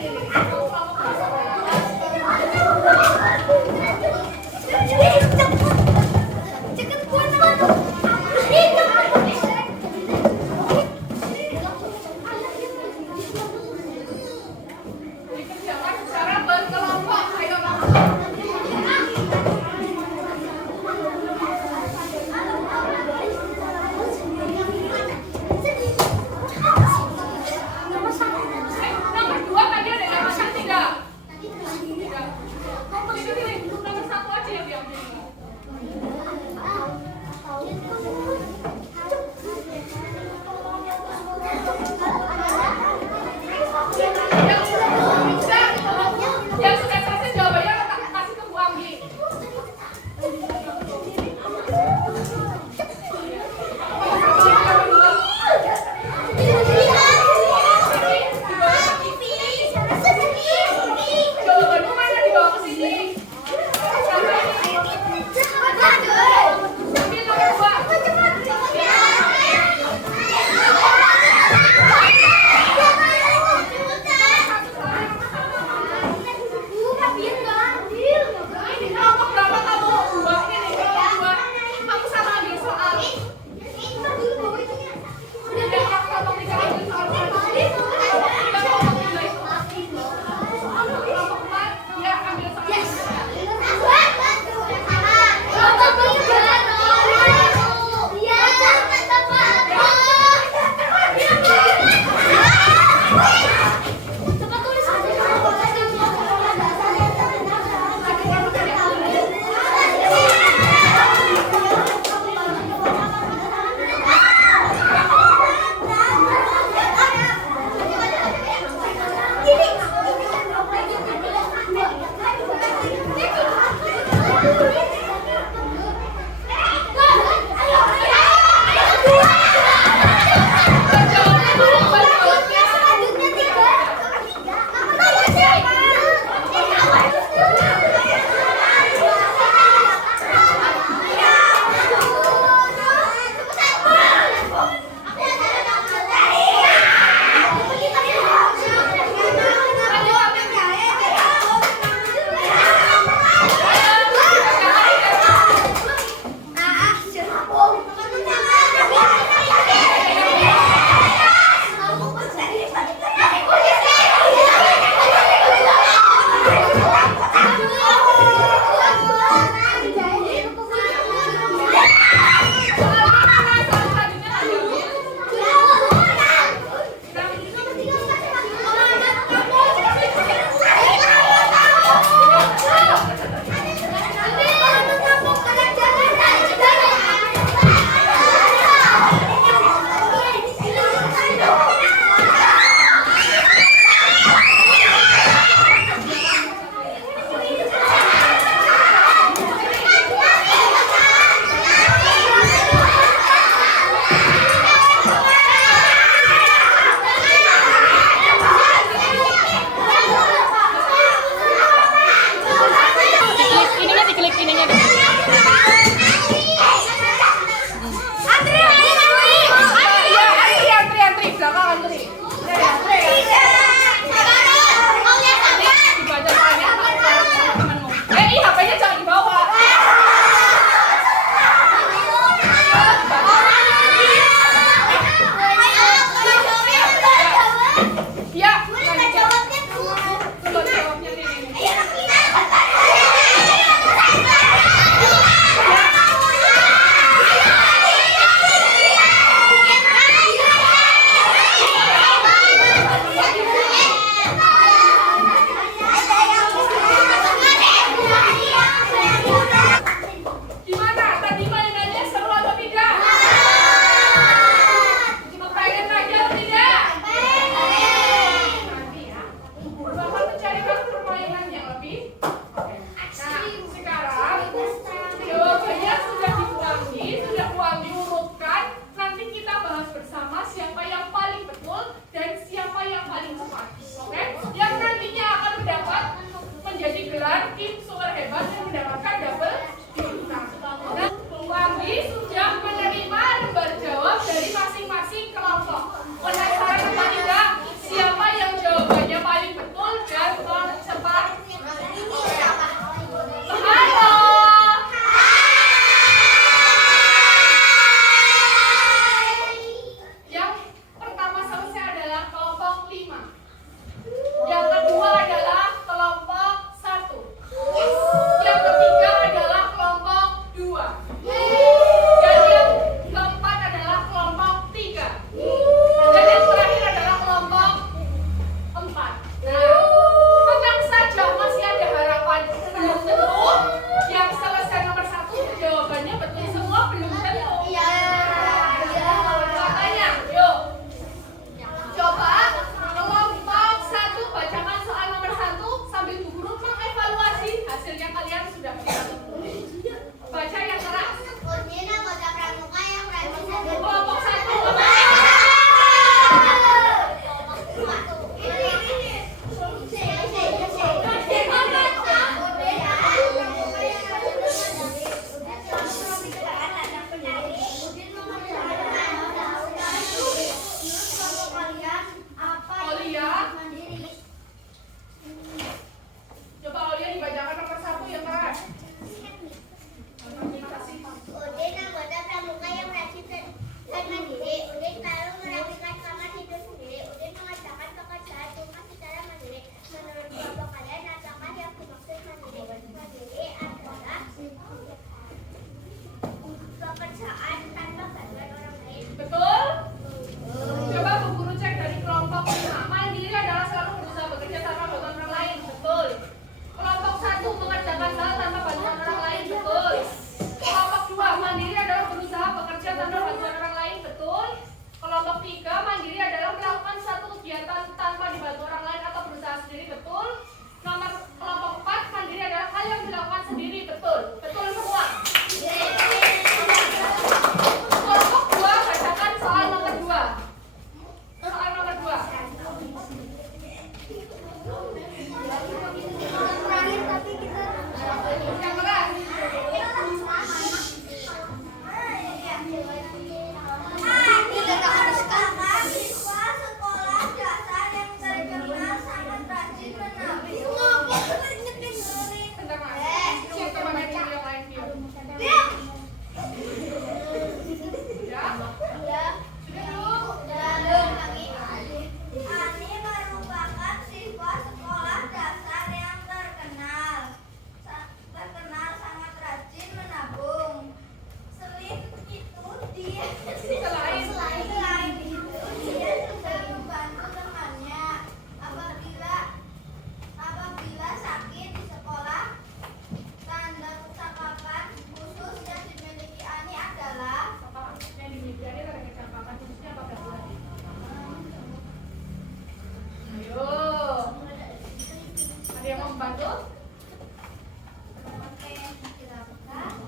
membantu?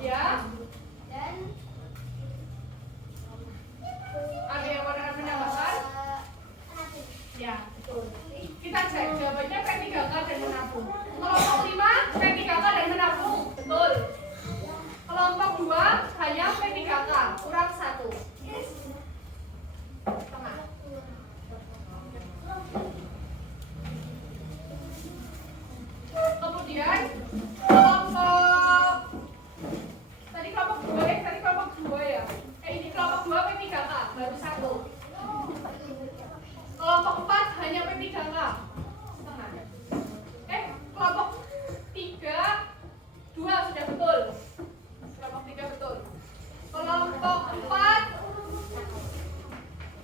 Ya. Dan Ada yang mau menambahkan? Ya, betul. Kita cek jawabannya P3K dan menabung. Kelompok 5 P3K dan menabung, betul. Kelompok 2 hanya P3K, kurang 1. Tengah. Kemudian kelompok tadi kelompok 2 ya. Ini kelompok 2 P3K, baru 1. Kelompok 4 hanya P3K, setengah. Kelompok 3 2 sudah betul. Kelompok 3 betul. Kelompok 4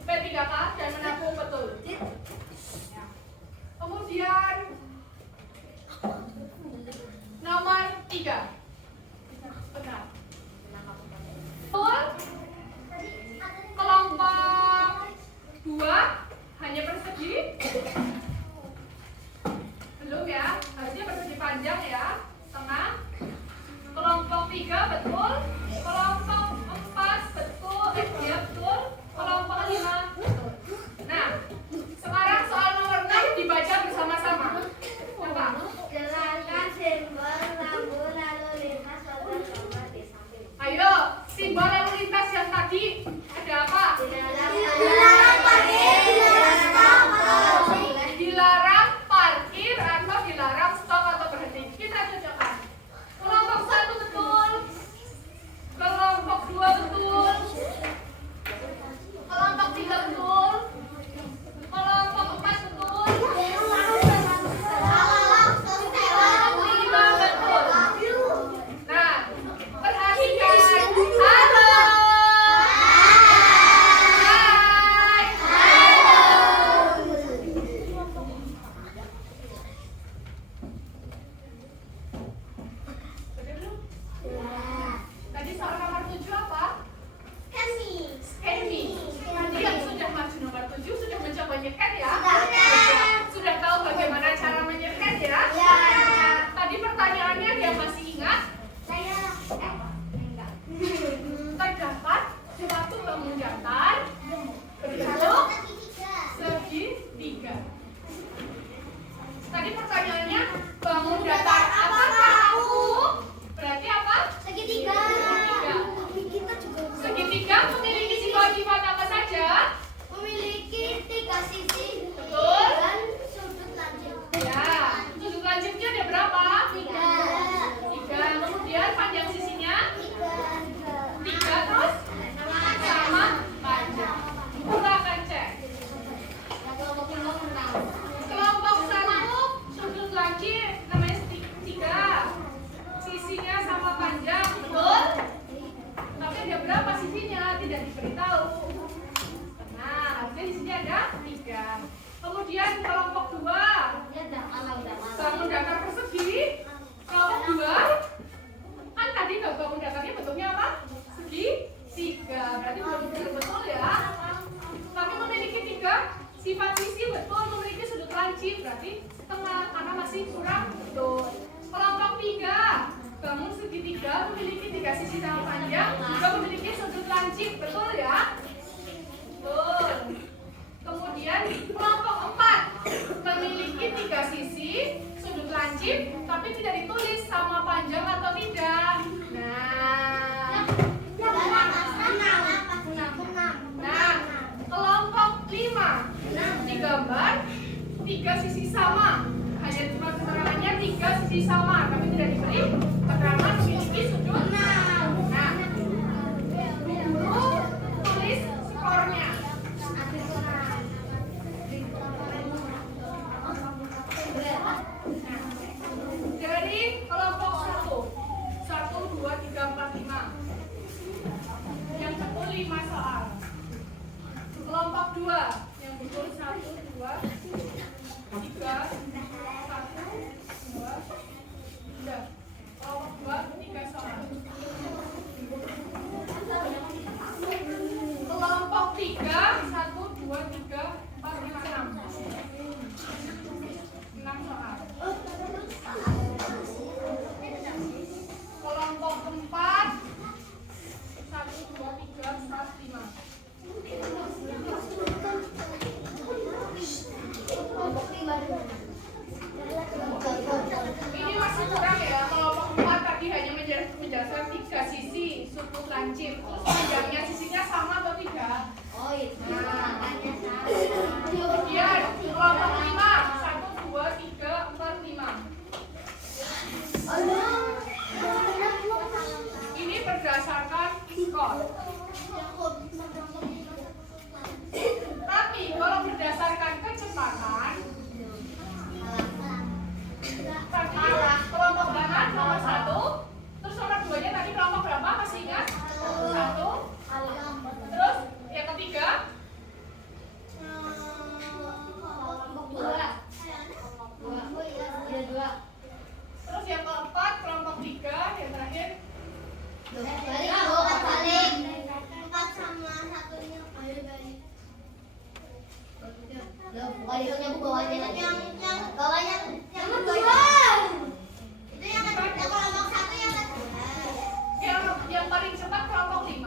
P3K dan menabung, betul. Kemudian nomor 3 benar. Betul. Kelompok 2 hanya persegi. Belum ya, harusnya persegi panjang ya, tengah. Kelompok 3 betul. Kelompok 4 betul. Ya betul. Kelompok 5 betul. Nah, sekarang soal nomor 6 dibaca bersama-sama. Coba. jelaskan simbol lampu lalu lintas pada gambar di samping. Ayo, simbol lalu lintas yang tadi ada apa? Dilarang parkir atau dilarang stop atau berhenti. Kita cocokkan. Kelompok 1 betul. Kelompok 2 betul. Kelompok 3 betul. Kelompok 4 betul. Kelompok 5 betul. Nah, perhatikan. Halo. Hai. Sudah belum? Tadi soal nomor 7 apa? Candy. Tadi yang sudah maju nomor 7 sudah mencoba nyekat ya? Sudah tahu bagaimana cara menyekat ya? Tadi pertanyaannya dia masih ingat? Terdapat suatu bangun datar berbentuk segitiga. Tadi pertanyaannya bangun datar apakah aku? Berarti apa? Segitiga. Segitiga memiliki sifat-sifat apa saja? Memiliki 3 sisi Betul. dan sudut lancip. Ya, sudut lancipnya ada berapa? 3. 3. Kemudian panjang sisinya 3 terus sama panjang. Kita akan cek. Kelompok 1 sudut lancip namanya 3. Sisinya sama panjang, betul? Tapi ada berapa sisinya? Tidak diberitahu. Nah, harusnya di sini ada 3. Kemudian kelompok 2 bangun datar persegi. Kelompok 2 kan tadi bangun datarnya bentuknya apa? Segitiga. Berarti belum betul ya. Tapi memiliki 3 sifat sisi, betul. Memiliki sudut lancip, berarti setengah karena masih kurang, betul. Kelompok 3 bangun segitiga, memiliki 3 sisi sama panjang, juga memiliki sudut lancip, betul ya? Betul. Kemudian kelompok 4 memiliki 3 sisi, sudut lancip, tapi tidak ditulis sama panjang atau tidak. Nah, kelompok 5 digambar 3 sisi sama. Hanya cuma keterangannya 3 sisi sama, tapi tidak diberi keterangan memiliki sudut. Nah, guru tulis skornya. Dari kelompok 1, 2, 3, 4, 5. Yang betul 5 soal. Kelompok 2, yang betul 1, 2, 3, 1, 2, lancip. Terus panjangnya sisinya sama atau tidak? Oh itu. Kemudian kelompok 5, 1, 2, 3, 4, 5. Ini berdasarkan skor. Tapi kalau berdasarkan kecepatan, kelompok 5 nomor 1, terus nomor 2-nya tadi kelompok berapa? Masih ingat? 1. Terus yang ketiga? Terus yang keempat kelompok 3, yang terakhir? Yang paling cepat kelompok 5.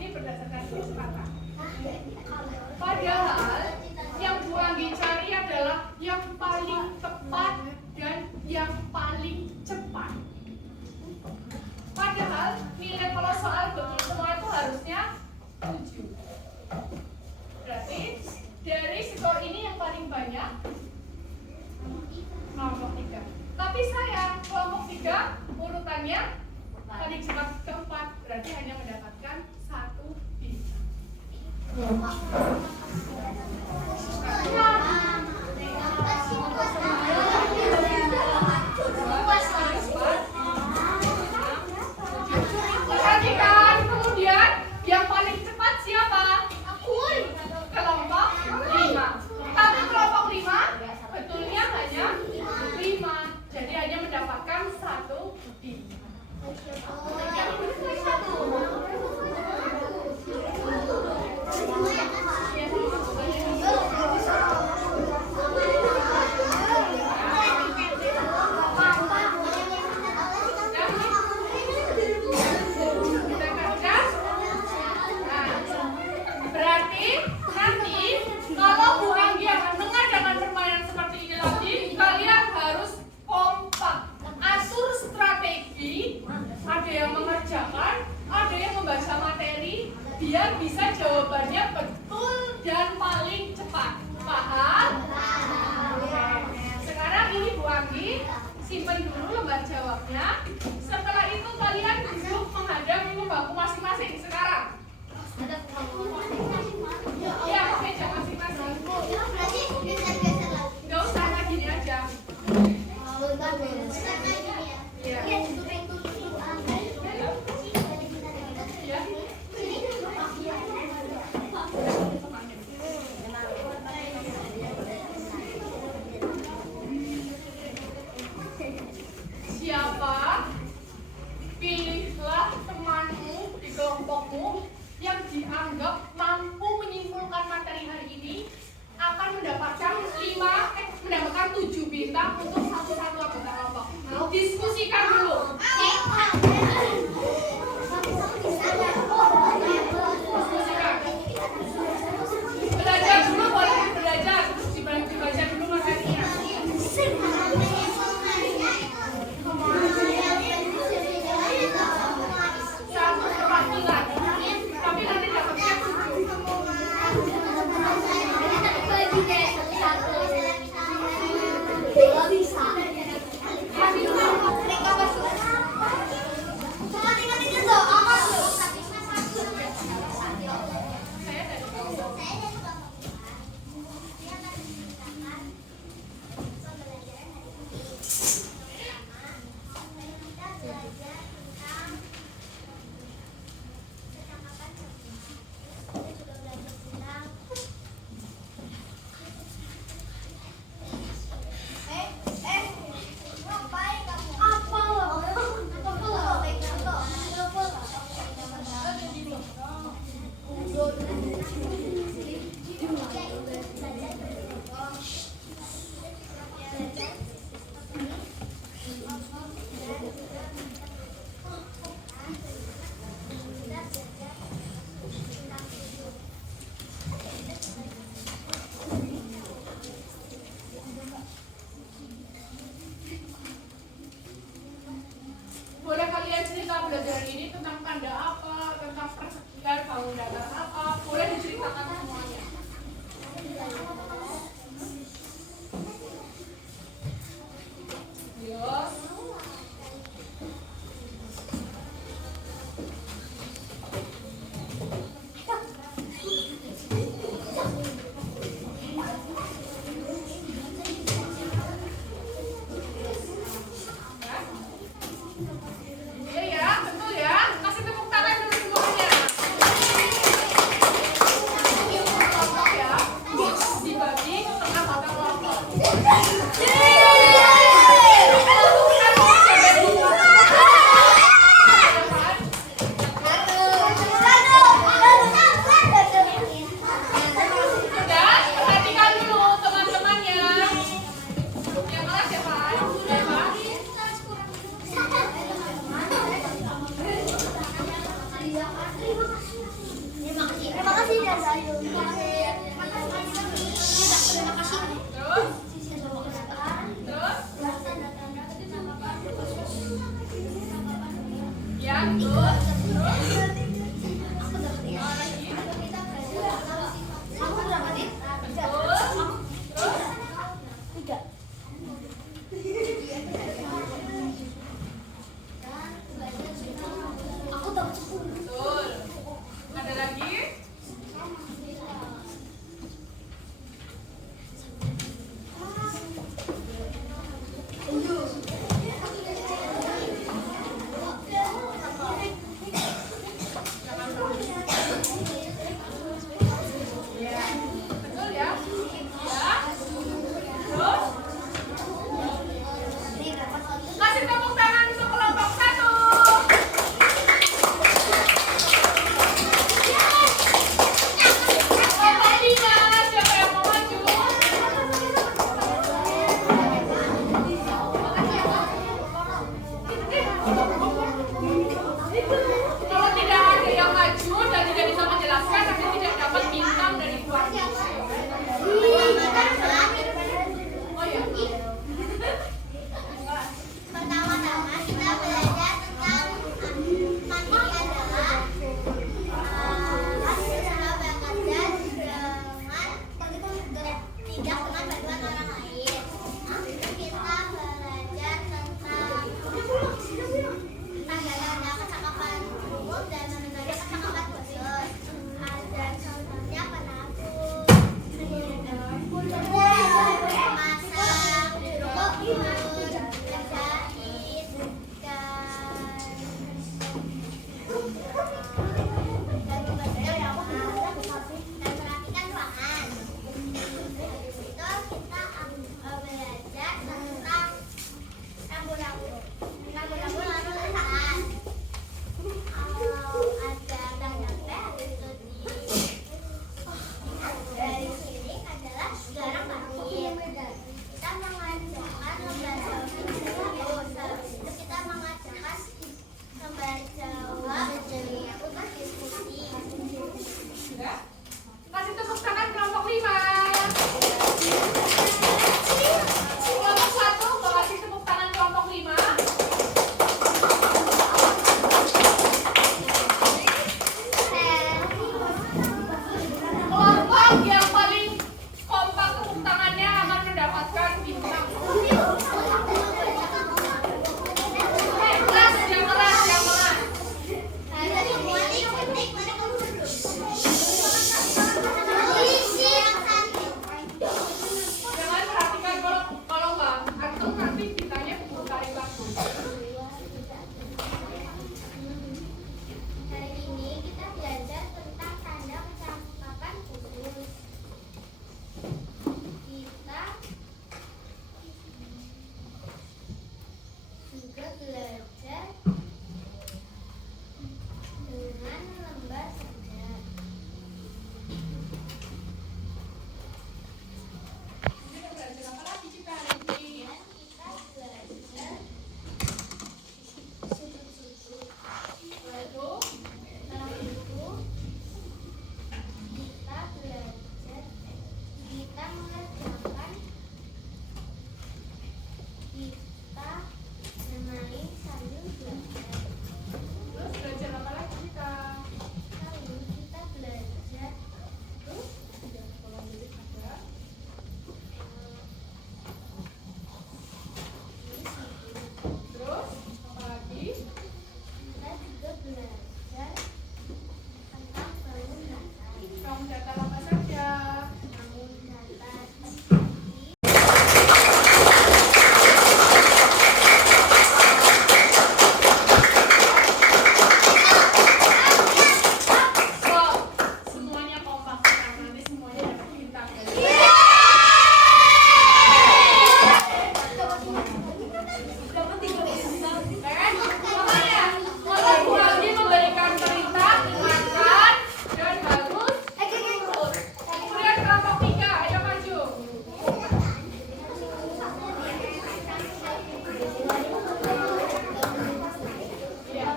Ini berdasarkan kecepatan. Padahal yang Bu Anggi cari adalah yang paling tepat dan yang paling cepat. Padahal nilai kalau soal betul semua itu harusnya 7. Berarti dari skor ini yang paling banyak kelompok 3. Tapi sayang, kelompok 3 urutannya paling cepat keempat, berarti hanya mendapatkan 1 bintang. Perhatikan, kemudian yang paling cepat siapa? Kelompok 5. Tapi kelompok 5 betulnya hanya 5. Jadi hanya mendapatkan 1 bintang. Berarti nanti kalau Bu Anggi akan mengadakan permainan seperti ini lagi, kalian harus kompak, atur strategi, ada yang mengerjakan, ada yang membaca materi, biar bisa jawabannya betul dan paling cepat. Paham? Sekarang ini Bu Anggi simpen dulu lembar jawabnya. Setelah itu kalian duduk menghadap ibu baku masing-masing. Sekarang ya, meja masing-masing. Gak usah kayak gini aja. Ya. Ya. Siapa? Pilihlah temanmu di kelompokmu yang dianggap mampu menyimpulkan materi hari ini akan mendapatkan 7 bintang untuk satu-satu anggota kelompok. Diskusikan dulu. Diskusikan. Belajar dulu, boleh belajar. Dibaca dulu materinya. Satu perwakilan. Tapi nanti dapatnya 7. tanda apa, tentang persekian bangun dataran apa, boleh diceritakan semuanya. Yo. Iya ya, betul ya. Kasih tepuk tangan dulu semuanya. Kelompok ya, dibagi ke tengah-tengah kelompok. Dan perhatikan dulu teman-temannya. Yang kelas siapa? Siapa? Terima kasih dan saya. Terus? Terus? Ya, terus? Terus? Betul. Ada lagi? Ya. Betul ya? Ya. Terus? Kasih tepuk tangan untuk kelompok 1. Kelompok 5, siapa yang mau maju? Kalau tidak ada yang maju dan tidak bisa menjelaskan, nanti tidak dapat bintang dari keluarga. Oh ya. Pertama-tama kita belajar tentang mandiri adalah cara bekerja tidak dengan bantuan orang lain. Kita belajar tentang tanda-tanda kecakapan umum dan tanda-tanda kecakapan khusus. Ada contohnya penabur, memasak, berjahit, dan merapikan ruangan. Habis itu kita belajar tentang rambu-rambu lalu lintas. Kalau ada tanda P habis itu dari sini adalah garam parkir. Kita mengajarkan lembar jawab kita mengajarkan lembar jawab untuk diskusi. Ya. Kasih tepuk tangan kelompok 5. Kelompok 1, mau kasih tepuk tangan kelompok 5. Kelompok yang paling kompak tepuk tangannya akan mendapatkan bintang. Kelas yang keras, yang keras. Jangan perhatikan kalau nggak antum nanti ditanya tarik waktu. Hari ini kita belajar tentang tanda kecakapan khusus. Kita juga belajar dengan lembar saja. Kita belajar apa lagi kita hari ini? Dan kita belajar sudut-sudut. Lalu Setelah itu kita belajar, kita mengerjakan, kita bermain sambil belajar. Terus belajar apa lagi kita? Lalu kita belajar Terus sudah kolom lirik ada. Terus apa lagi? kita juga belajar tentang bangun datar. Kamu datar apa saja? Bangun datar Stop. Semuanya kompak sekarang. Nanti semuanya dapat bintang. Makanya kalau Bu Aldi memberikan perintah, ingatkan dan harus ikut. Kemudian kelompok 3, ayo maju. Iya.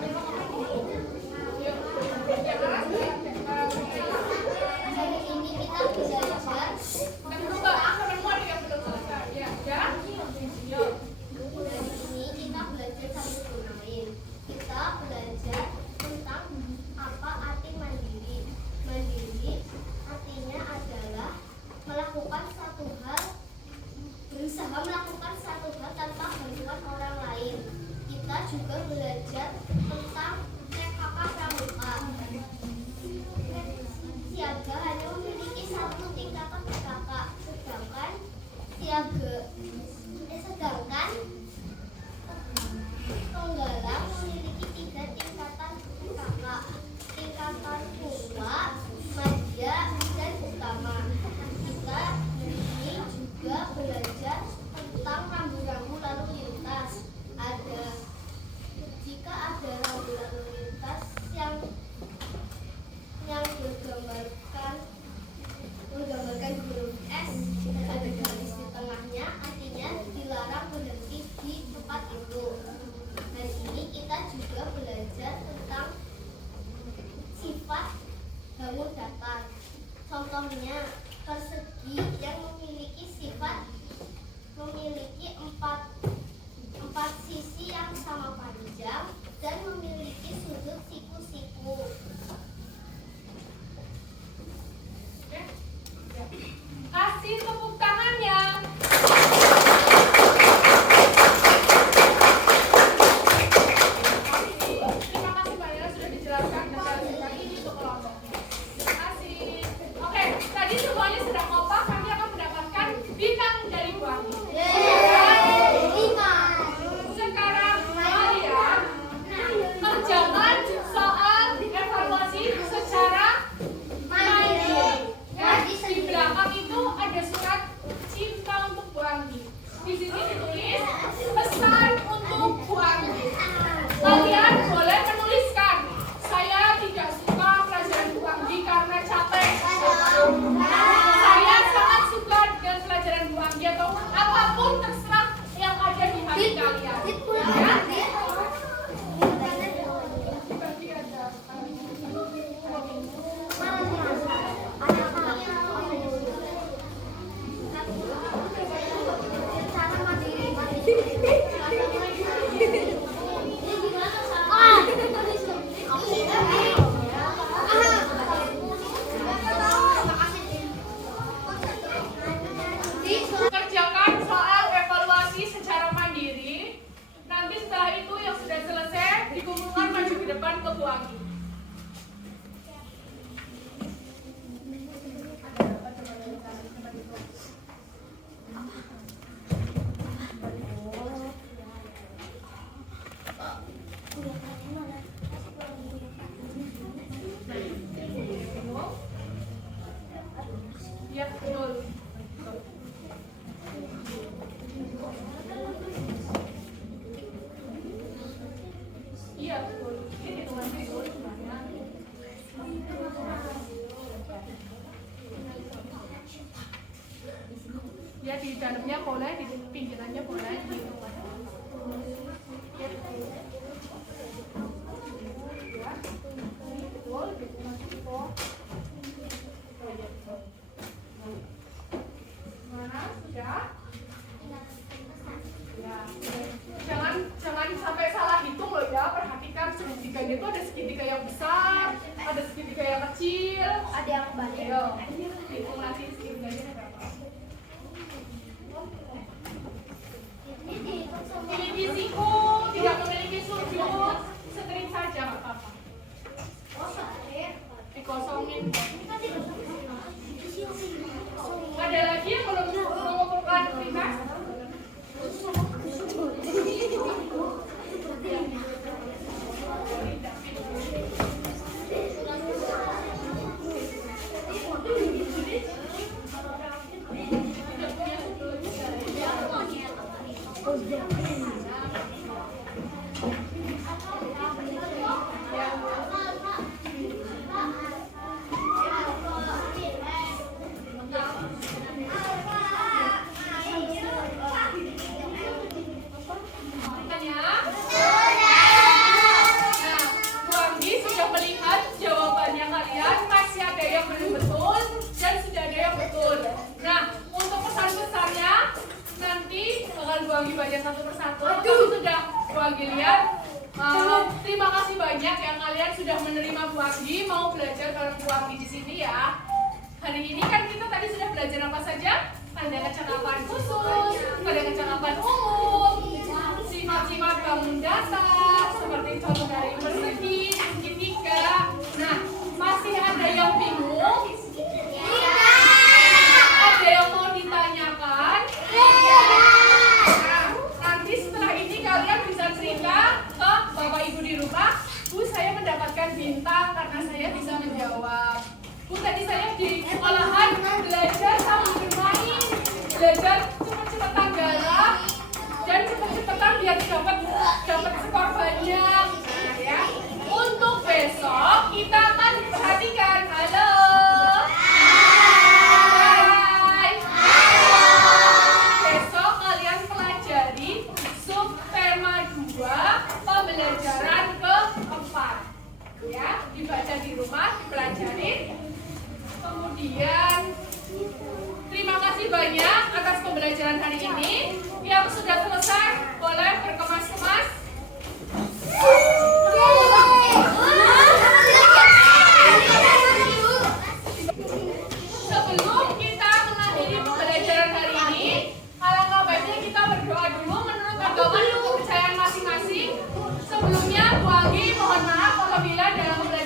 Yuk. Jangan. hari ini kita belajar Tunggu Mbak, aku nemu ada yang belum selesai. Ya, ya. Yuk. hari ini kita belajar satu lain. Kita belajar tentang apa arti mandiri. Mandiri artinya adalah melakukan satu hal, berusaha melakukan satu hal tanpa bantuan orang lain. Kita juga belajar tentang PKK Pramuka. Siaga hanya memiliki satu tingkatan PKK, sedangkan Tenggalang memiliki 3 tingkatan PKK, tingkatan tua, madya, dan utama. Kita di sini juga belajar tentang rambu-rambu lalu lintas. Jika ada rambu lalu lintas yang menggambarkan huruf S dan ada garis di tengahnya, artinya dilarang berhenti di tempat itu. Hari ini kita juga belajar tentang sifat bangun datar. Contohnya persegi yang memiliki empat sisi yang sama panjang dan memiliki sudut siku-siku. Oke. Ya. Kasih tepuk tangannya. Terima kasih Mbak Ira sudah dijelaskan detail-detail ini untuk kelompoknya. Terima kasih. Oke, tadi semuanya sudah kompak. Kami akan mendapatkan bintang dari Bu Ani. Sekarang kalian kerjakan soal evaluasi secara mandiri. Ya, di belakang itu ada surat cinta untuk Bu Anggi. Di sini ditulis pesan untuk Bu Anggi. Kalian boleh menuliskan, saya tidak suka pelajaran Bu Anggi karena capek. Saya sangat suka dengan pelajaran Bu Anggi atau apapun terserah yang ada di hati kalian. Ya. Dibagi aja. Kerjakan soal evaluasi secara mandiri. Nanti setelah itu yang sudah selesai dikumpulkan maju ke depan ke Bu Anggi. Ya, betul. Iya, betul. Ini hitungan betul sebenarnya. Ya, di dalamnya boleh, di pinggirannya boleh. Ya, betul. Ya, betul. Hitungan betul. Mana? Sudah? Ya. Jangan sampai salah hitung loh ya. Perhatikan segitiga itu ada Ayo, hitung lagi jumlahnya berapa. Memiliki siku, tidak memiliki sudut, strip saja nggak apa-apa. Dikosongin. Ada lagi yang belum mengumpulkan primas? Terima kasih banyak yang kalian sudah menerima Bu Anggi, mau belajar bareng Bu Anggi di sini ya. Hari ini kan kita tadi sudah belajar apa saja? Ada kecakapan khusus, ada kecakapan umum, sifat-sifat bangun datar, seperti contoh dari persegi, segitiga. Nah, masih ada yang bingung? Ada yang mau ditanyakan? Nah, nanti setelah ini kalian bisa cerita ke Bapak Ibu di rumah. Bu, saya mendapatkan bintang karena saya bisa menjawab. Bu, tadi saya di sekolahan belajar sambil bermain, belajar cepet-cepetan galak dan cepet-cepetan biar dapat skor banyak. Nah ya, untuk besok kita akan perhatikan. Halo. Hai. Besok kalian pelajari sub tema 2 pembelajaran keempat. Ya, dibaca di rumah, dipelajari. Kemudian terima kasih banyak atas pembelajaran hari ini. Yang sudah selesai boleh berkemas-kemas. Sebelum kita mengakhiri pembelajaran hari ini, alangkah baiknya kita berdoa dulu menurut agama dan kepercayaan masing-masing. Sebelumnya Bu Anggi mohon maaf apabila dalam pembelajaran